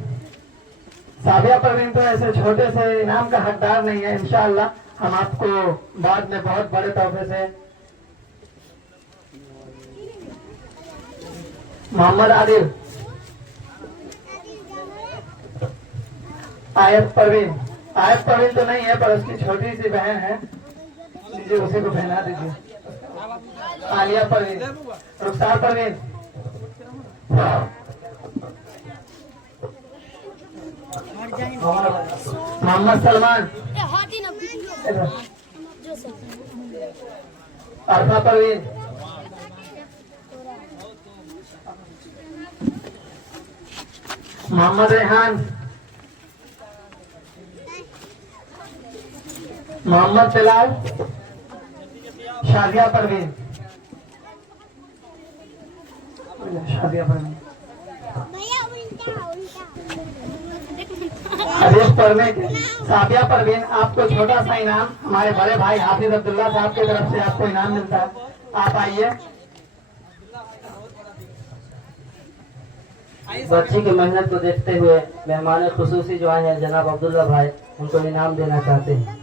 साबिया परवीन तो ऐसे छोटे से इनाम का हकदार नहीं है, इंशाअल्लाह हम आपको बाद में बहुत बड़े तोहफे से। मोहम्मद आदिल, आयत परवीन। आयत परवीन तो नहीं है पर उसकी छोटी सी बहन है, लीजिए उसी को पहना दीजिए। आलिया परवीन, रुखसार परवीन, मोहम्मद सलमान, अरफा परवीन, मोहम्मद रेहान, मोहम्मद बिलाल, शादिया परवीन, शादिया परवीन, हरीश परवीन, साबिया परवीन। आपको छोटा सा इनाम हमारे बड़े भाई हाफिज अब्दुल्ला साहब की तरफ से आपको इनाम मिलता है, आप आइए। बच्ची की मेहनत को देखते हुए मेहमान खुसूसी जो आए हैं जनाब अब्दुल्ला भाई, उनको इनाम देना चाहते हैं।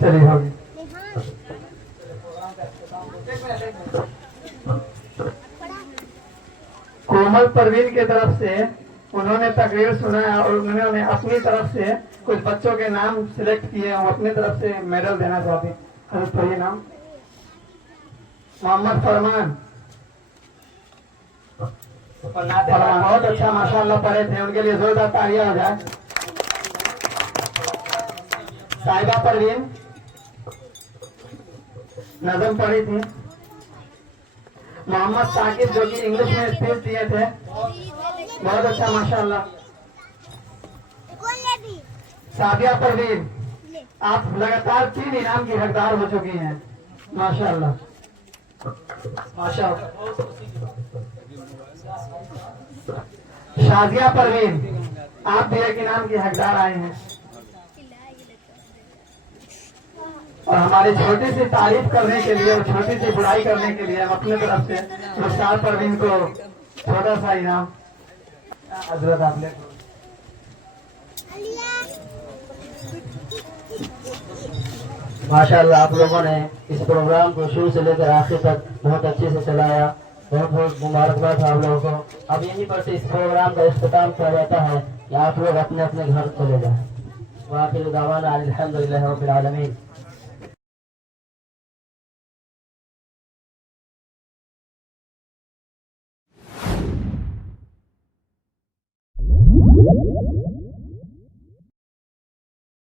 चलिए होगी। कोमल परवीन की तरफ से उन्होंने तकरीर सुनाया और उन्होंने अपनी तरफ से कुछ बच्चों के नाम सिलेक्ट किए और अपनी तरफ से मेडल देना चाहते हैं। हजरत पढ़िए नाम। मोहम्मद फरमान, फरमान बहुत अच्छा माशाअल्लाह पढ़े थे, उनके लिए जोरदार तालियां हो जाए। साहिबा परवीन नजम पढ़ी थी। मोहम्मद साकिब जो कि इंग्लिश में स्पीच दिए थे, बहुत अच्छा माशाअल्लाह। साबिया परवीन, आप लगातार 3 इनाम की हकदार हो चुकी हैं, माशाअल्लाह माशाअल्लाह। शाजिया परवीन, आप भी एक इनाम की हकदार आए हैं और हमारी छोटी सी तारीफ करने के लिए और छोटी सी बुराई करने के लिए हम अपने तरफ से रुखसार परवीन को छोटा सा इनाम। हजरत आपने माशाअल्लाह आप लोगों ने इस प्रोग्राम को शुरू से लेकर आखिर तक बहुत अच्छे से चलाया, बहुत बहुत मुबारकबाद आप लोगों को। अब यहीं पर से इस प्रोग्राम का इख्तिताम किया जाता है कि आप लोग अपने अपने घर चले जाएं। वाखिर दावाना अल्हम्दुलिल्लाहि रब्बिल आलमीन। है।